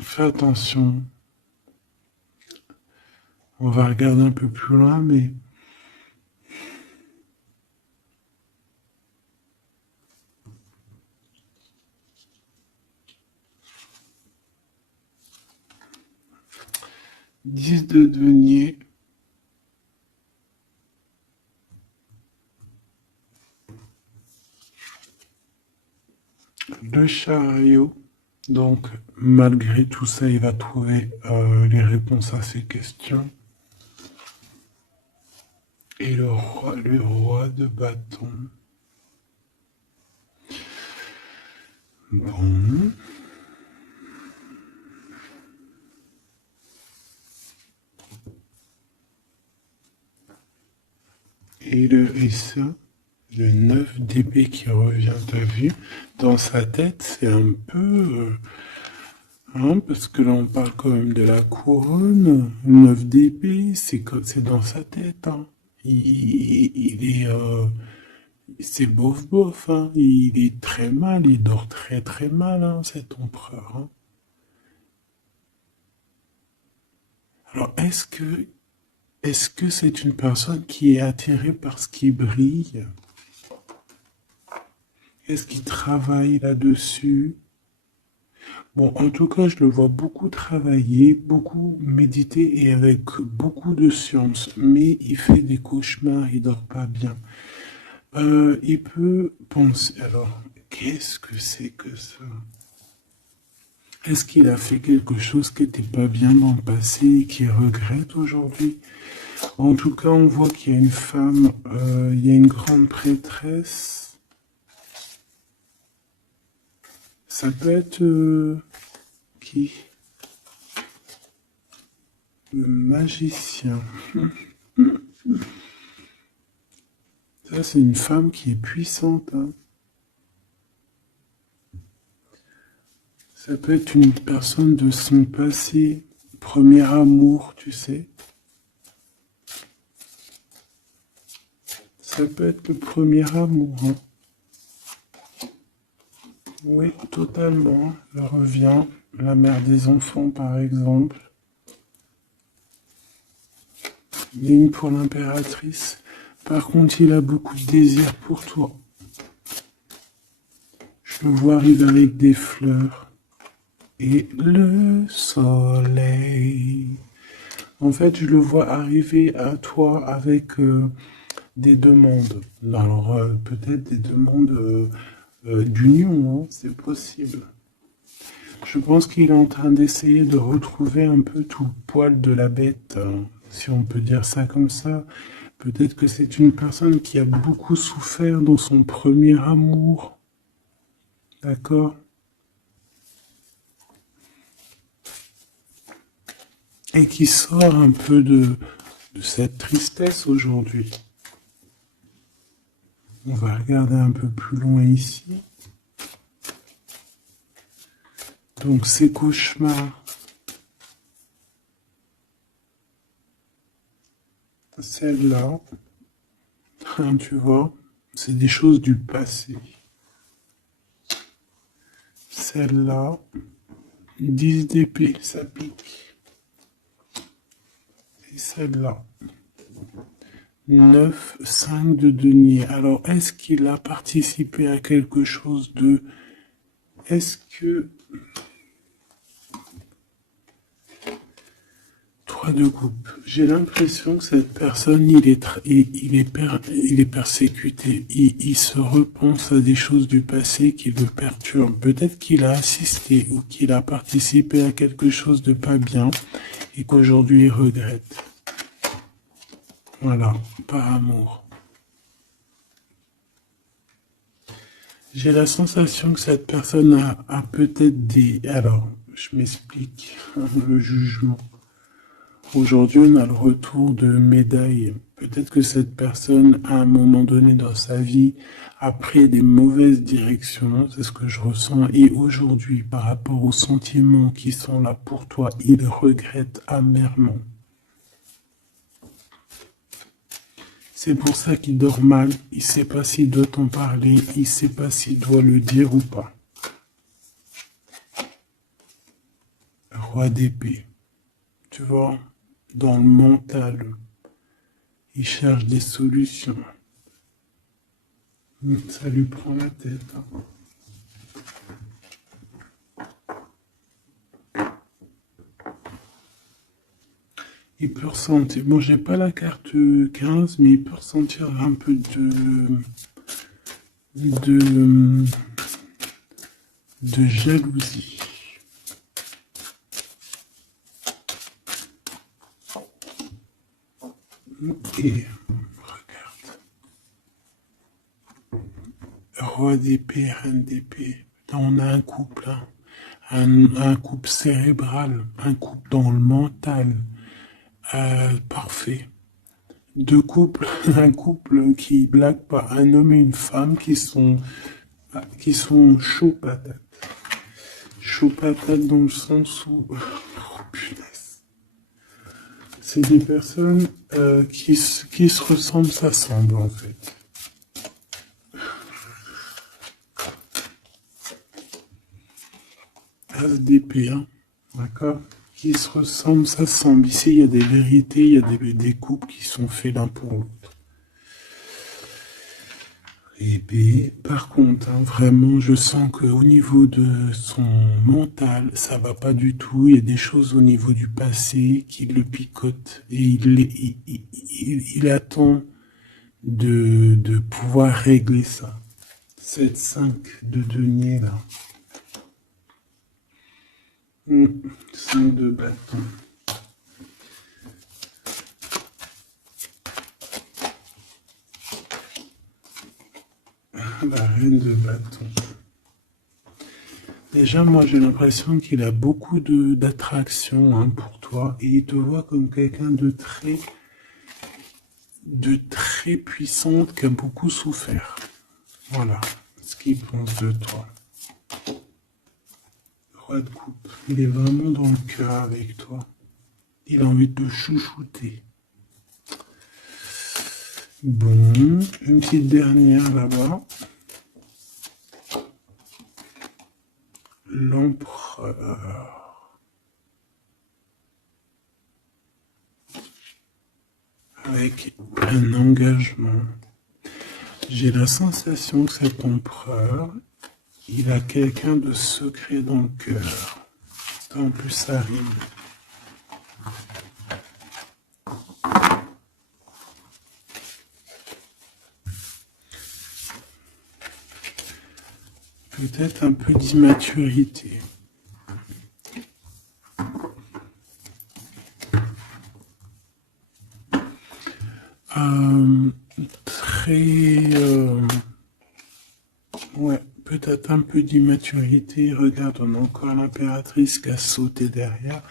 Faire attention. On va regarder un peu plus loin, mais 10 de denier. Le chariot. Donc, malgré tout ça, il va trouver les réponses à ces questions. Et le roi de bâton. Bon. Et ça, le 9 d'épée qui revient, t'as vu? Dans sa tête, c'est un peu... hein, parce que là, on parle quand même de la couronne. Le 9 d'épée, c'est dans sa tête. Hein. Il est... c'est bof bof. Hein. Il est très mal, il dort très très mal, hein, cet empereur. Hein. Alors, est-ce que c'est une personne qui est attirée par ce qui brille? Est-ce qu'il travaille là-dessus? Bon, en tout cas, je le vois beaucoup travailler, beaucoup méditer et avec beaucoup de science, mais il fait des cauchemars, il dort pas bien. Il peut penser, alors, qu'est-ce que c'est que ça? Est-ce qu'il a fait quelque chose qui n'était pas bien dans le passé et qu'il regrette aujourd'hui? En tout cas, on voit qu'il y a une femme, il y a une grande prêtresse. Ça peut être qui? Le magicien. Ça, c'est une femme qui est puissante. Hein. Ça peut être une personne de son passé, premier amour, tu sais. Ça peut être le premier amour. Hein. Oui, totalement. Elle revient. La mère des enfants, par exemple. Ligne pour l'impératrice. Par contre, il a beaucoup de désir pour toi. Je le vois arriver avec des fleurs. Et le soleil. En fait, je le vois arriver à toi avec des demandes. Alors, peut-être des demandes d'union, hein, c'est possible. Je pense qu'il est en train d'essayer de retrouver un peu tout le poil de la bête, hein, si on peut dire ça comme ça. Peut-être que c'est une personne qui a beaucoup souffert dans son premier amour. D'accord? Et qui sort un peu de cette tristesse aujourd'hui. On va regarder un peu plus loin ici. Donc ces cauchemars. Celle-là, hein, tu vois, c'est des choses du passé. Celle-là, 10 d'épée, ça pique. Et celle-là, 9, 5 de denier. Alors, est-ce qu'il a participé à quelque chose de... Est-ce que... 3 de coupe. J'ai l'impression que cette personne, il est persécuté. Il se repense à des choses du passé qui le perturbent. Peut-être qu'il a assisté ou qu'il a participé à quelque chose de pas bien et qu'aujourd'hui il regrette. Voilà, par amour. J'ai la sensation que cette personne a peut-être des... Alors, je m'explique, le jugement. Aujourd'hui, on a le retour de médaille. Peut-être que cette personne, à un moment donné dans sa vie, a pris des mauvaises directions, c'est ce que je ressens. Et aujourd'hui, par rapport aux sentiments qui sont là pour toi, il regrette amèrement. C'est pour ça qu'il dort mal. Il ne sait pas s'il doit t'en parler. Il ne sait pas s'il doit le dire ou pas. Roi d'épée. Tu vois, dans le mental, il cherche des solutions. Ça lui prend la tête. Il peut ressentir, bon, j'ai pas la carte 15, mais il peut ressentir un peu de jalousie. Et regarde. Roi d'épée, reine d'épée. Là, on a un couple, hein. Un couple cérébral, un couple dans le mental. Parfait. Deux couples, un couple qui blague pas, un homme et une femme qui sont chauds patates. Chauds patates dans le sens où... Oh punaise. C'est des personnes qui se ressemblent, s'assemblent en fait. As d'épée, hein, d'accord? Qui se ressemblent, s'assemblent. Ici, il y a des vérités, il y a des couples qui sont faits l'un pour l'autre. Et puis, par contre, hein, vraiment, je sens qu'au niveau de son mental, ça va pas du tout. Il y a des choses au niveau du passé qui le picotent. Et il attend de pouvoir régler ça. 7-5 de denier, là. 5 de bâton. La reine de bâton. Déjà, moi, j'ai l'impression qu'il a beaucoup d'attraction, hein, pour toi. Et il te voit comme quelqu'un de très puissante qui a beaucoup souffert. Voilà ce qu'il pense de toi. Roi de coupe. Il est vraiment dans le cœur avec toi. Il a envie de te chouchouter. Bon, une petite dernière là-bas. L'empereur. Avec un engagement. J'ai la sensation que cet empereur, il a quelqu'un de secret dans le cœur. En plus, ça rime. Peut-être un peu d'immaturité. Ouais, peut-être un peu d'immaturité. Regarde, on a encore l'impératrice qui a sauté derrière.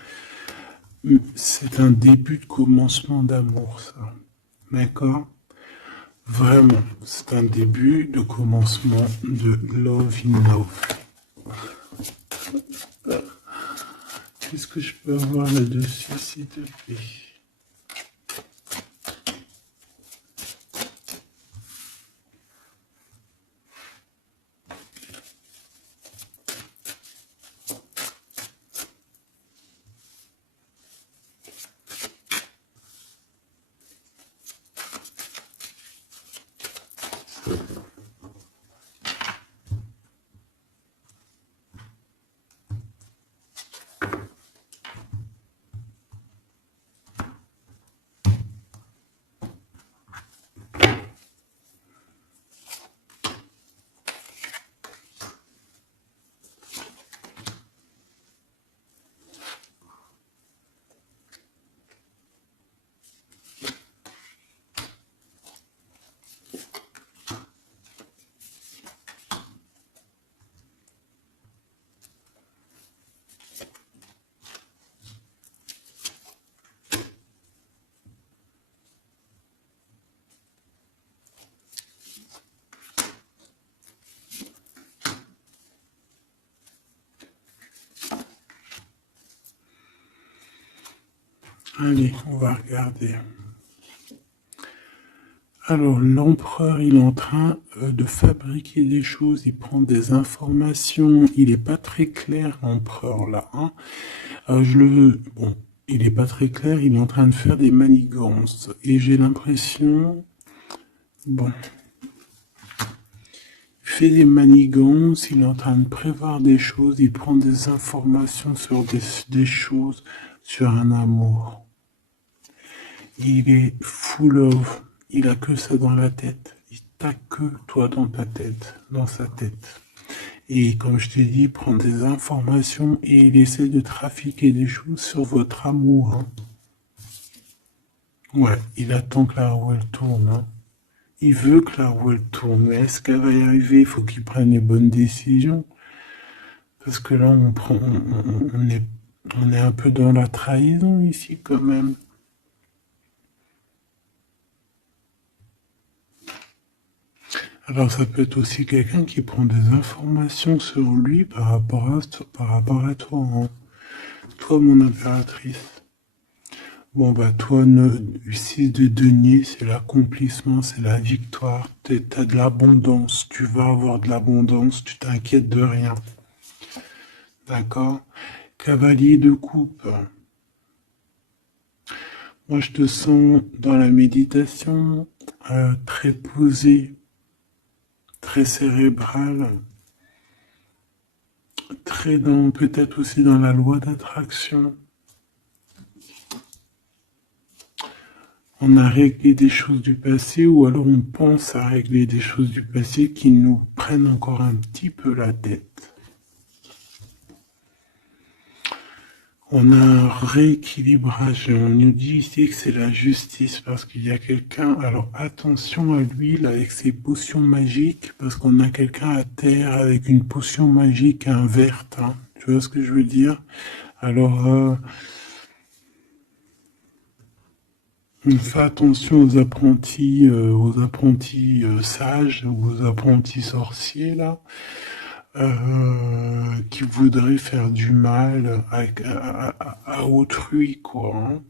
C'est un début de commencement d'amour, ça. D'accord? Vraiment, c'est un début de commencement de love in love. Qu'est-ce que je peux avoir là-dessus, s'il te plaît? Allez, on va regarder. Alors, l'empereur, il est en train de fabriquer des choses, il prend des informations, il n'est pas très clair, l'empereur, là. Hein. Bon, il n'est pas très clair, il est en train de faire des manigances. Et j'ai l'impression... Bon... Il fait des manigances, il est en train de prévoir des choses, il prend des informations sur des choses, sur un amour. Il est full of, il a que ça dans la tête. Il t'a que toi dans ta tête, dans sa tête. Et comme je t'ai dit, il prend des informations et il essaie de trafiquer des choses sur votre amour. Hein. Ouais, il attend que la roue elle tourne. Hein. Il veut que la roue elle tourne, mais est-ce qu'elle va y arriver? Il faut qu'il prenne les bonnes décisions. Parce que là, on est un peu dans la trahison ici quand même. Alors ça peut être aussi quelqu'un qui prend des informations sur lui par rapport à toi, hein. Toi, mon impératrice. Bon bah toi, 6 de denier, c'est l'accomplissement, c'est la victoire. T'as de l'abondance, tu vas avoir de l'abondance, tu t'inquiètes de rien. D'accord? Cavalier de coupe. Moi, je te sens dans la méditation, très posé, très cérébral, très dans, peut-être aussi dans la loi d'attraction. On a réglé des choses du passé ou alors on pense à régler des choses du passé qui nous prennent encore un petit peu la tête. On a un rééquilibrage. On nous dit ici que c'est la justice parce qu'il y a quelqu'un. Alors attention à lui là, avec ses potions magiques parce qu'on a quelqu'un à terre avec une potion magique verte. Hein. Tu vois ce que je veux dire? Alors on fait attention aux apprentis sages, aux apprentis sorciers là. Qui voudrait faire du mal à autrui, quoi. Hein.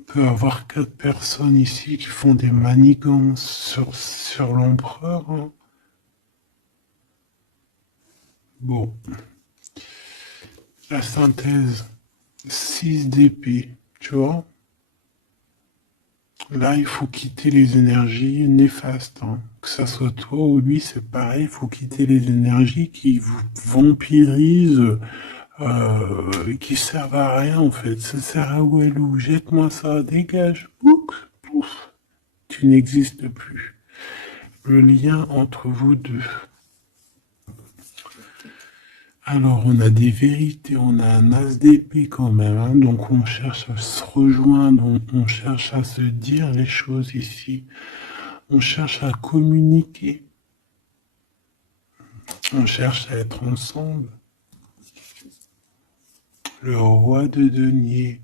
On peut avoir 4 personnes ici qui font des manigances sur l'empereur. Hein. Bon, la synthèse, 6 d'épée, tu vois. Là, il faut quitter les énergies néfastes. Hein. Que ça soit toi ou lui, c'est pareil, il faut quitter les énergies qui vous vampirisent, qui servent à rien en fait. Ça sert à Walou, jette-moi ça, dégage, pouf, pouf, tu n'existes plus. Le lien entre vous deux. Alors on a des vérités, on a un as d'épée quand même, hein, donc on cherche à se rejoindre, on cherche à se dire les choses ici, on cherche à communiquer, on cherche à être ensemble. Le roi de denier.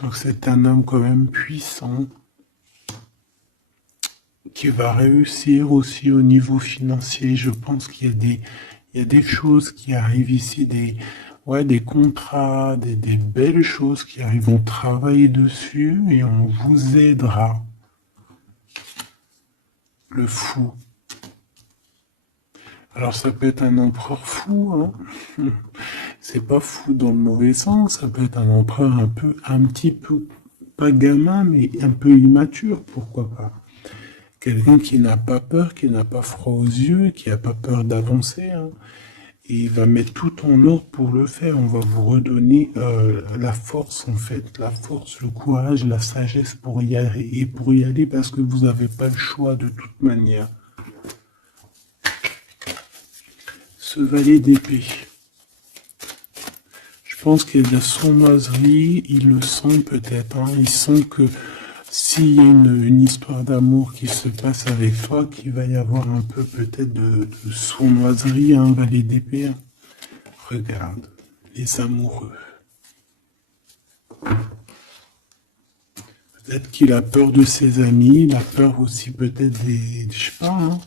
Donc c'est un homme quand même puissant qui va réussir aussi au niveau financier. Je pense qu'il y a des choses qui arrivent ici, des contrats, des belles choses qui arrivent. On travaille dessus et on vous aidera. Le fou. Alors ça peut être un empereur fou, hein. C'est pas fou dans le mauvais sens, ça peut être un empereur un petit peu, pas gamin, mais un peu immature, pourquoi pas. Quelqu'un qui n'a pas peur, qui n'a pas froid aux yeux, qui n'a pas peur d'avancer, hein. Et il va mettre tout en ordre pour le faire. On va vous redonner la force, en fait, la force, le courage, la sagesse pour y aller. Et pour y aller parce que vous n'avez pas le choix de toute manière. Ce valet d'épée. Je pense qu'il y a de la sournoiserie, il le sent peut-être, hein. Il sent que s'il y a une histoire d'amour qui se passe avec toi, qu'il va y avoir un peu peut-être de sournoiserie, un valet d'épée. Hein. Regarde, les amoureux. Peut-être qu'il a peur de ses amis, il a peur aussi peut-être des... Je sais pas, hein.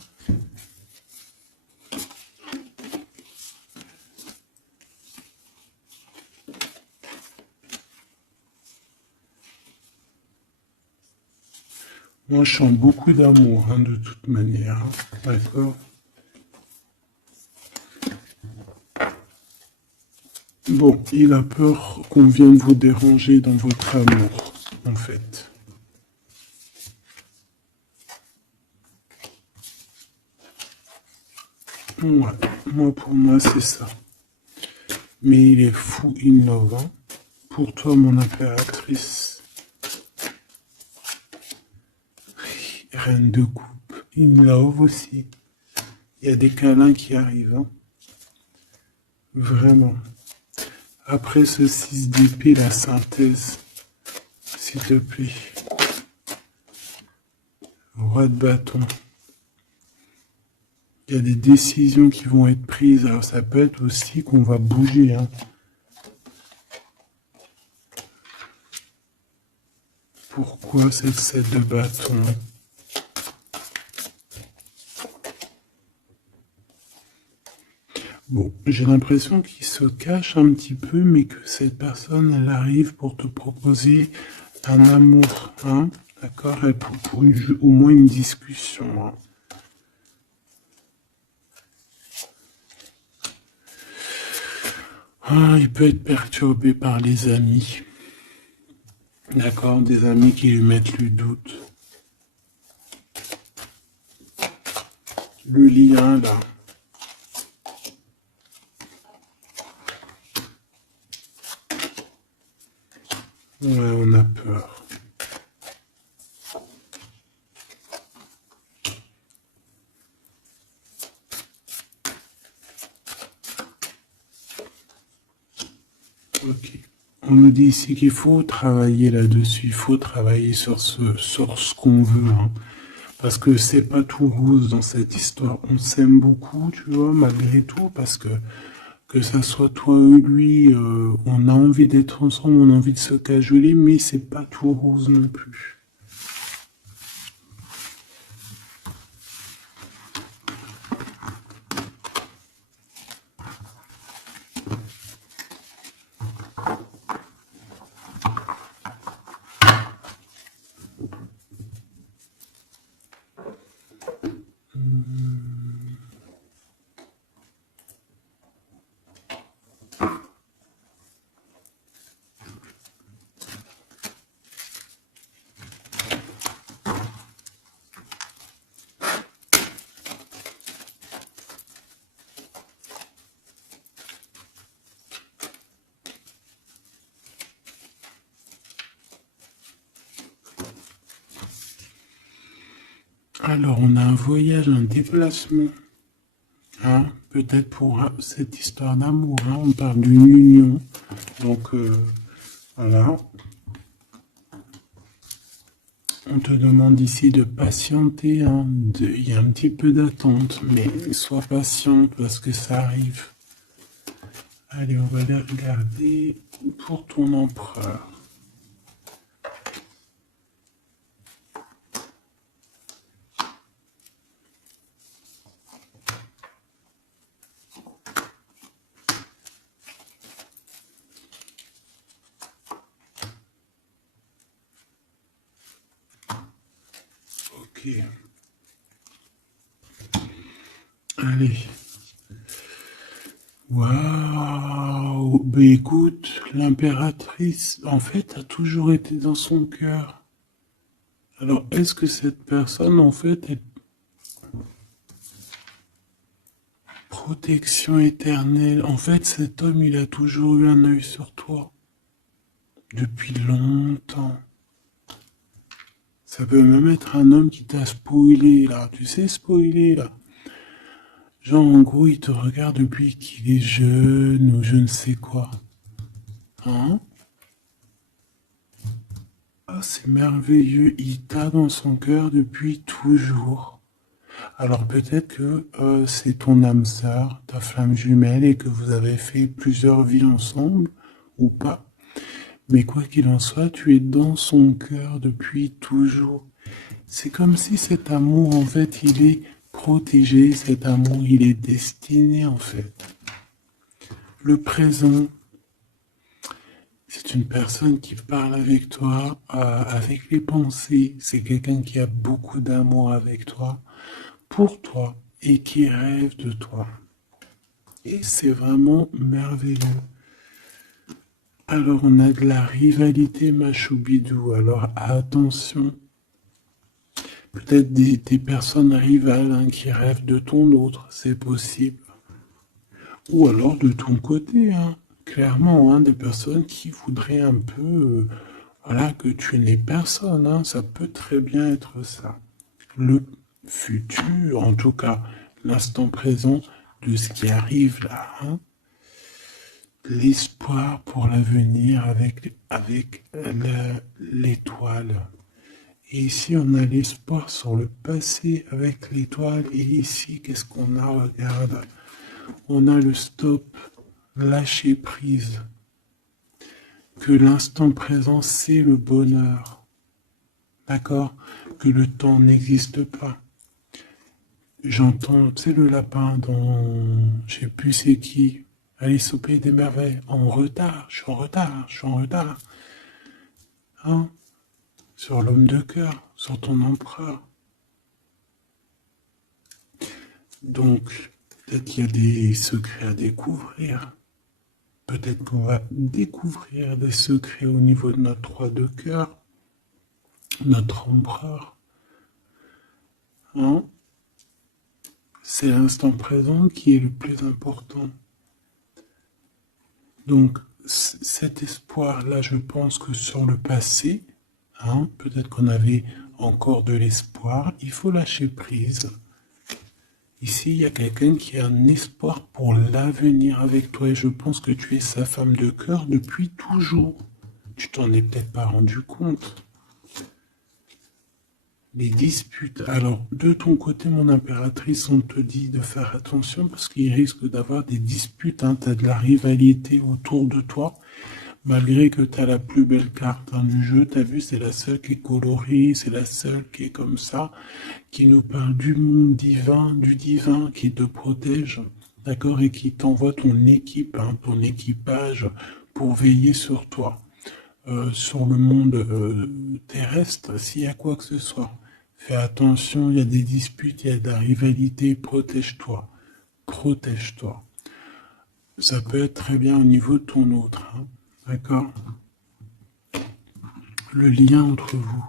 Moi, je sens beaucoup d'amour, hein, de toute manière. Hein. D'accord? Bon, il a peur qu'on vienne vous déranger dans votre amour, en fait. Ouais, moi, pour moi, c'est ça. Mais il est fou innovant. Pour toi, mon impératrice, reine de coupe, in love aussi. Il y a des câlins qui arrivent, hein. Vraiment. Après ce 6 d'épée, la synthèse, s'il te plaît. Roi de bâton. Il y a des décisions qui vont être prises. Alors ça peut être aussi qu'on va bouger, hein. Pourquoi cette 7 de bâton? Bon, j'ai l'impression qu'il se cache un petit peu, mais que cette personne, elle arrive pour te proposer un amour, hein, d'accord, pour au moins une discussion, hein. Ah, il peut être perturbé par les amis, d'accord, des amis qui lui mettent le doute. Le lien, là. Ouais, on a peur. Ok. On nous dit ici qu'il faut travailler là-dessus, il faut travailler sur ce qu'on veut, hein. Parce que c'est pas tout rose dans cette histoire. On s'aime beaucoup, tu vois, malgré tout, parce que ça soit toi ou lui, on a envie d'être ensemble, on a envie de se cajoler, mais c'est pas tout rose non plus. Alors, on a un voyage, un déplacement, hein, peut-être pour cette histoire d'amour, hein, on parle d'une union, donc voilà. On te demande ici de patienter, hein, il y a un petit peu d'attente, mais sois patiente parce que ça arrive. Allez, on va aller regarder pour ton empereur. Ok. Allez. Waouh! Ben écoute, l'impératrice, en fait, a toujours été dans son cœur. Alors, est-ce que cette personne, en fait, est protection éternelle? En fait, cet homme, il a toujours eu un œil sur toi. Depuis longtemps. Ça peut même être un homme qui t'a spoilé, là. Tu sais, spoiler, là. Genre, en gros, il te regarde depuis qu'il est jeune ou je ne sais quoi. Hein? Ah, c'est merveilleux. Il t'a dans son cœur depuis toujours. Alors peut-être que c'est ton âme sœur, ta flamme jumelle, et que vous avez fait plusieurs vies ensemble, ou pas. Mais quoi qu'il en soit, tu es dans son cœur depuis toujours. C'est comme si cet amour, en fait, il est protégé, cet amour, il est destiné, en fait. Le présent, C'est une personne qui parle avec toi, avec les pensées. C'est quelqu'un qui a beaucoup d'amour avec toi, pour toi, et qui rêve de toi. Et c'est vraiment merveilleux. Alors on a de la rivalité machoubidou. Alors attention. Peut-être des personnes rivales hein, qui rêvent de ton autre, c'est possible. Ou alors de ton côté, hein, clairement, hein, des personnes qui voudraient un peu voilà, que tu n'es personne. Hein, ça peut très bien être ça. Le futur, en tout cas, l'instant présent de ce qui arrive là. Hein, l'espoir pour l'avenir avec l'étoile. Et ici, on a l'espoir sur le passé avec l'étoile. Et ici, qu'est-ce qu'on a? Regarde. On a le stop, lâcher prise. Que l'instant présent, c'est le bonheur. D'accord? Que le temps n'existe pas. J'entends, tu sais, le lapin dans, je sais plus c'est qui, Alice au Pays des Merveilles. En retard, je suis en retard, je suis en retard. Hein? Sur l'homme de cœur, sur ton empereur. Donc, peut-être qu'il y a des secrets à découvrir. Peut-être qu'on va découvrir des secrets au niveau de notre roi de cœur, notre empereur. Hein? C'est l'instant présent qui est le plus important. Donc, cet espoir-là, je pense que sur le passé, hein, peut-être qu'on avait encore de l'espoir, il faut lâcher prise. Ici, il y a quelqu'un qui a un espoir pour l'avenir avec toi et je pense que tu es sa femme de cœur depuis toujours. Tu t'en es peut-être pas rendu compte. Les disputes. Alors, de ton côté, mon impératrice, on te dit de faire attention parce qu'il risque d'avoir des disputes. Hein. Tu as de la rivalité autour de toi. Malgré que tu as la plus belle carte hein, du jeu, tu as vu, c'est la seule qui est colorée, c'est la seule qui est comme ça, qui nous parle du monde divin, du divin qui te protège, d'accord, et qui t'envoie ton équipe, hein, ton équipage pour veiller sur toi, sur le monde terrestre, s'il y a quoi que ce soit. Fais attention, il y a des disputes, il y a de la rivalité, protège-toi, protège-toi. Ça peut être très bien au niveau de ton autre, hein. D'accord? Le lien entre vous.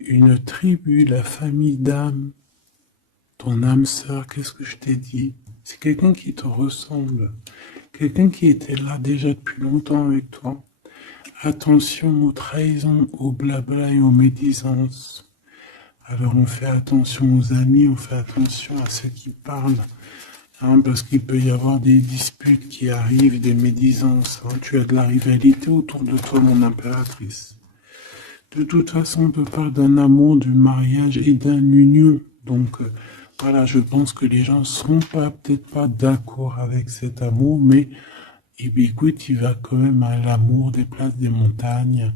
Une tribu, la famille d'âme, ton âme sœur, qu'est-ce que je t'ai dit? C'est quelqu'un qui te ressemble. Quelqu'un qui était là déjà depuis longtemps avec toi. Attention aux trahisons, aux blabla et aux médisances. Alors on fait attention aux amis, on fait attention à ceux qui parlent. Hein, parce qu'il peut y avoir des disputes qui arrivent, des médisances. Hein. Tu as de la rivalité autour de toi, mon impératrice. De toute façon, on peut parler d'un amour, du mariage et d'une union. Donc, voilà, je pense que les gens ne seront peut-être pas d'accord avec cet amour, mais eh bien, écoute, il va quand même à l'amour des places des montagnes.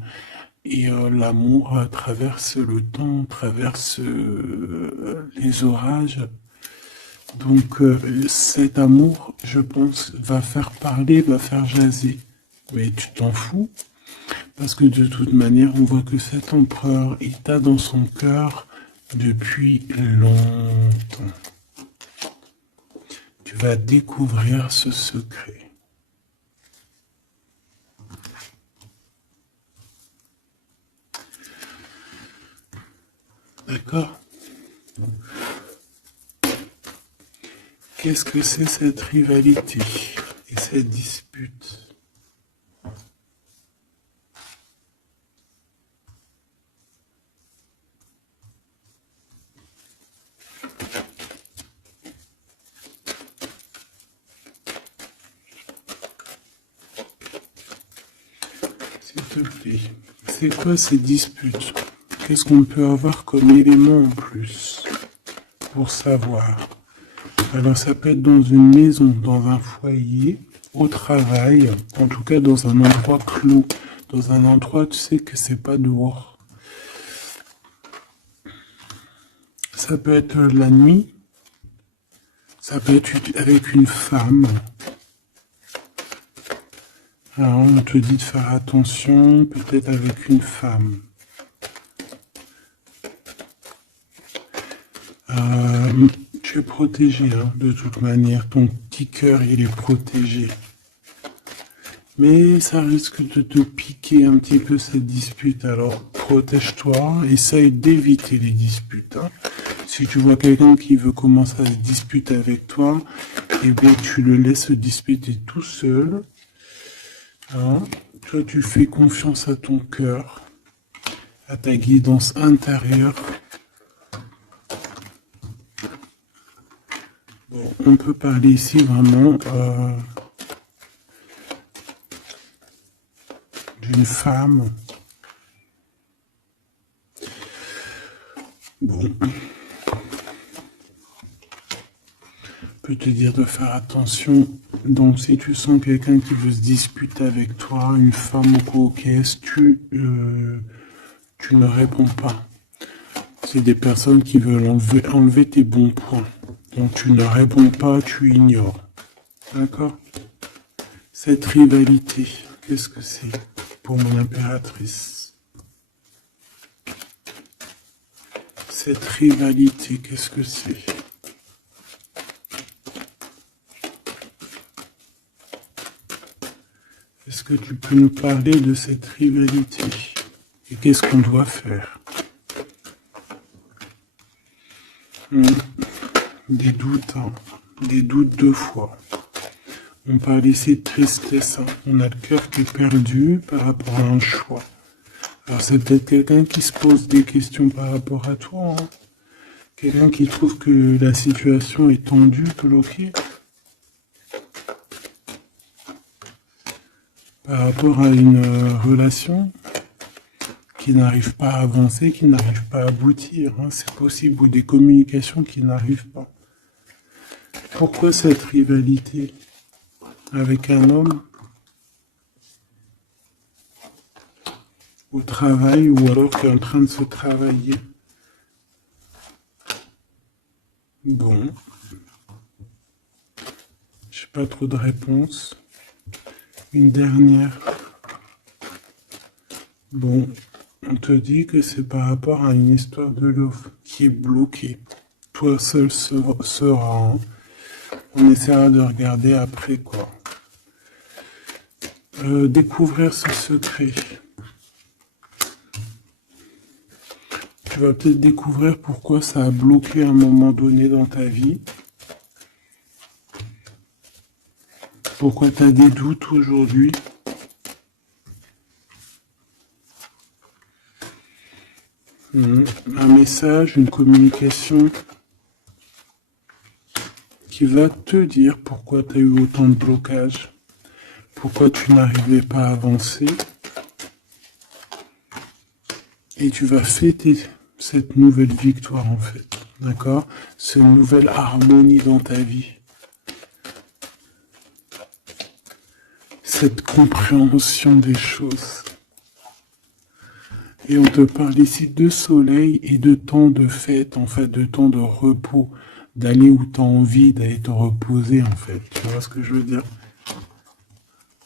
Et l'amour traverse le temps, traverse les orages. Donc cet amour, je pense, va faire parler, va faire jaser. Mais tu t'en fous, parce que de toute manière, on voit que cet empereur, il t'a dans son cœur depuis longtemps. Tu vas découvrir ce secret. D'accord? Qu'est-ce que c'est cette rivalité et cette dispute? S'il te plaît, c'est quoi ces disputes? Qu'est-ce qu'on peut avoir comme élément en plus pour savoir? Alors ça peut être dans une maison, dans un foyer, au travail, en tout cas dans un endroit clos, dans un endroit tu sais que c'est pas dehors. Ça peut être la nuit, ça peut être avec une femme, Alors, on te dit de faire attention, peut-être avec une femme. Tu es protégé, hein, de toute manière. Ton petit cœur, il est protégé. Mais ça risque de te piquer un petit peu cette dispute. Alors, protège-toi, essaye d'éviter les disputes. Hein. Si tu vois quelqu'un qui veut commencer à se disputer avec toi, eh bien, tu le laisses se disputer tout seul. Hein. Toi, tu fais confiance à ton cœur, à ta guidance intérieure. Bon, on peut parler ici vraiment d'une femme. Bon. Je peux te dire de faire attention. Donc, si tu sens quelqu'un qui veut se disputer avec toi, une femme ou coquesse, tu ne réponds pas. C'est des personnes qui veulent enlever tes bons points. Donc, tu ne réponds pas, tu ignores. D'accord? Cette rivalité, qu'est-ce que c'est pour mon impératrice? Cette rivalité, qu'est-ce que c'est? Est-ce que tu peux nous parler de cette rivalité? Et qu'est-ce qu'on doit faire? Des doutes, hein. Des doutes deux fois. On parle ici de tristesse. Hein. On a le cœur qui est perdu par rapport à un choix. Alors c'est peut-être quelqu'un qui se pose des questions par rapport à toi. Hein. Quelqu'un qui trouve que la situation est tendue, bloquée. Par rapport à une relation qui n'arrive pas à avancer, qui n'arrive pas à aboutir. Hein. C'est possible. Ou des communications qui n'arrivent pas. Pourquoi cette rivalité avec un homme au travail ou alors qui est en train de se travailler? Bon. Je n'ai pas trop de réponses. Une dernière. Bon, on te dit que c'est par rapport à une histoire de love qui est bloquée. Toi seul sera. Hein. On essaiera de regarder après quoi. Découvrir ce secret. Tu vas peut-être découvrir pourquoi ça a bloqué à un moment donné dans ta vie. Pourquoi tu as des doutes aujourd'hui. Un message, une communication qui va te dire pourquoi tu as eu autant de blocages. Pourquoi tu n'arrivais pas à avancer. Et tu vas fêter cette nouvelle victoire en fait. D'accord? Cette nouvelle harmonie dans ta vie. Cette compréhension des choses. Et on te parle ici de soleil et de temps de fête, en fait, de temps de repos, d'aller où tu as envie, d'aller te reposer, en fait. Tu vois ce que je veux dire?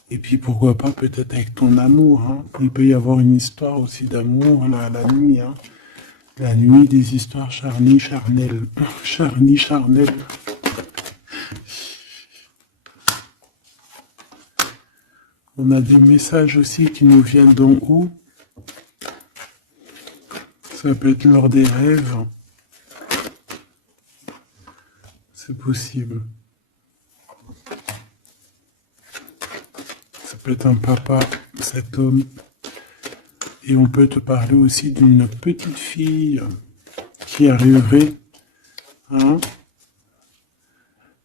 Et puis pourquoi pas peut-être avec ton amour. Hein. Il peut y avoir une histoire aussi d'amour là, la nuit. Hein. La nuit, des histoires charnies, charnelles. Charnies, charnelles. On a des messages aussi qui nous viennent d'en haut. Ça peut être lors des rêves. C'est possible. Ça peut être un papa, cet homme. Et on peut te parler aussi d'une petite fille qui arriverait. Hein.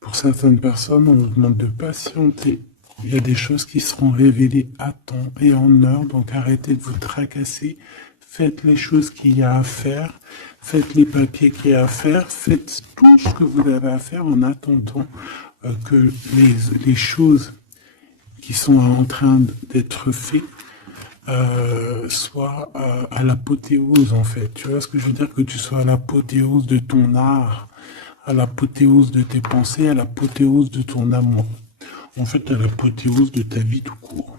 Pour certaines personnes, on nous demande de patienter. Il y a des choses qui seront révélées à temps et en heure. Donc arrêtez de vous tracasser. Faites les choses qu'il y a à faire. Faites les papiers qu'il y a à faire. Faites tout ce que vous avez à faire en attendant que les choses qui sont en train d'être faites soient à l'apothéose en fait. Tu vois ce que je veux dire? Que tu sois à l'apothéose de ton art, à l'apothéose de tes pensées, à l'apothéose de ton amour. En fait, à l'apothéose de ta vie tout court.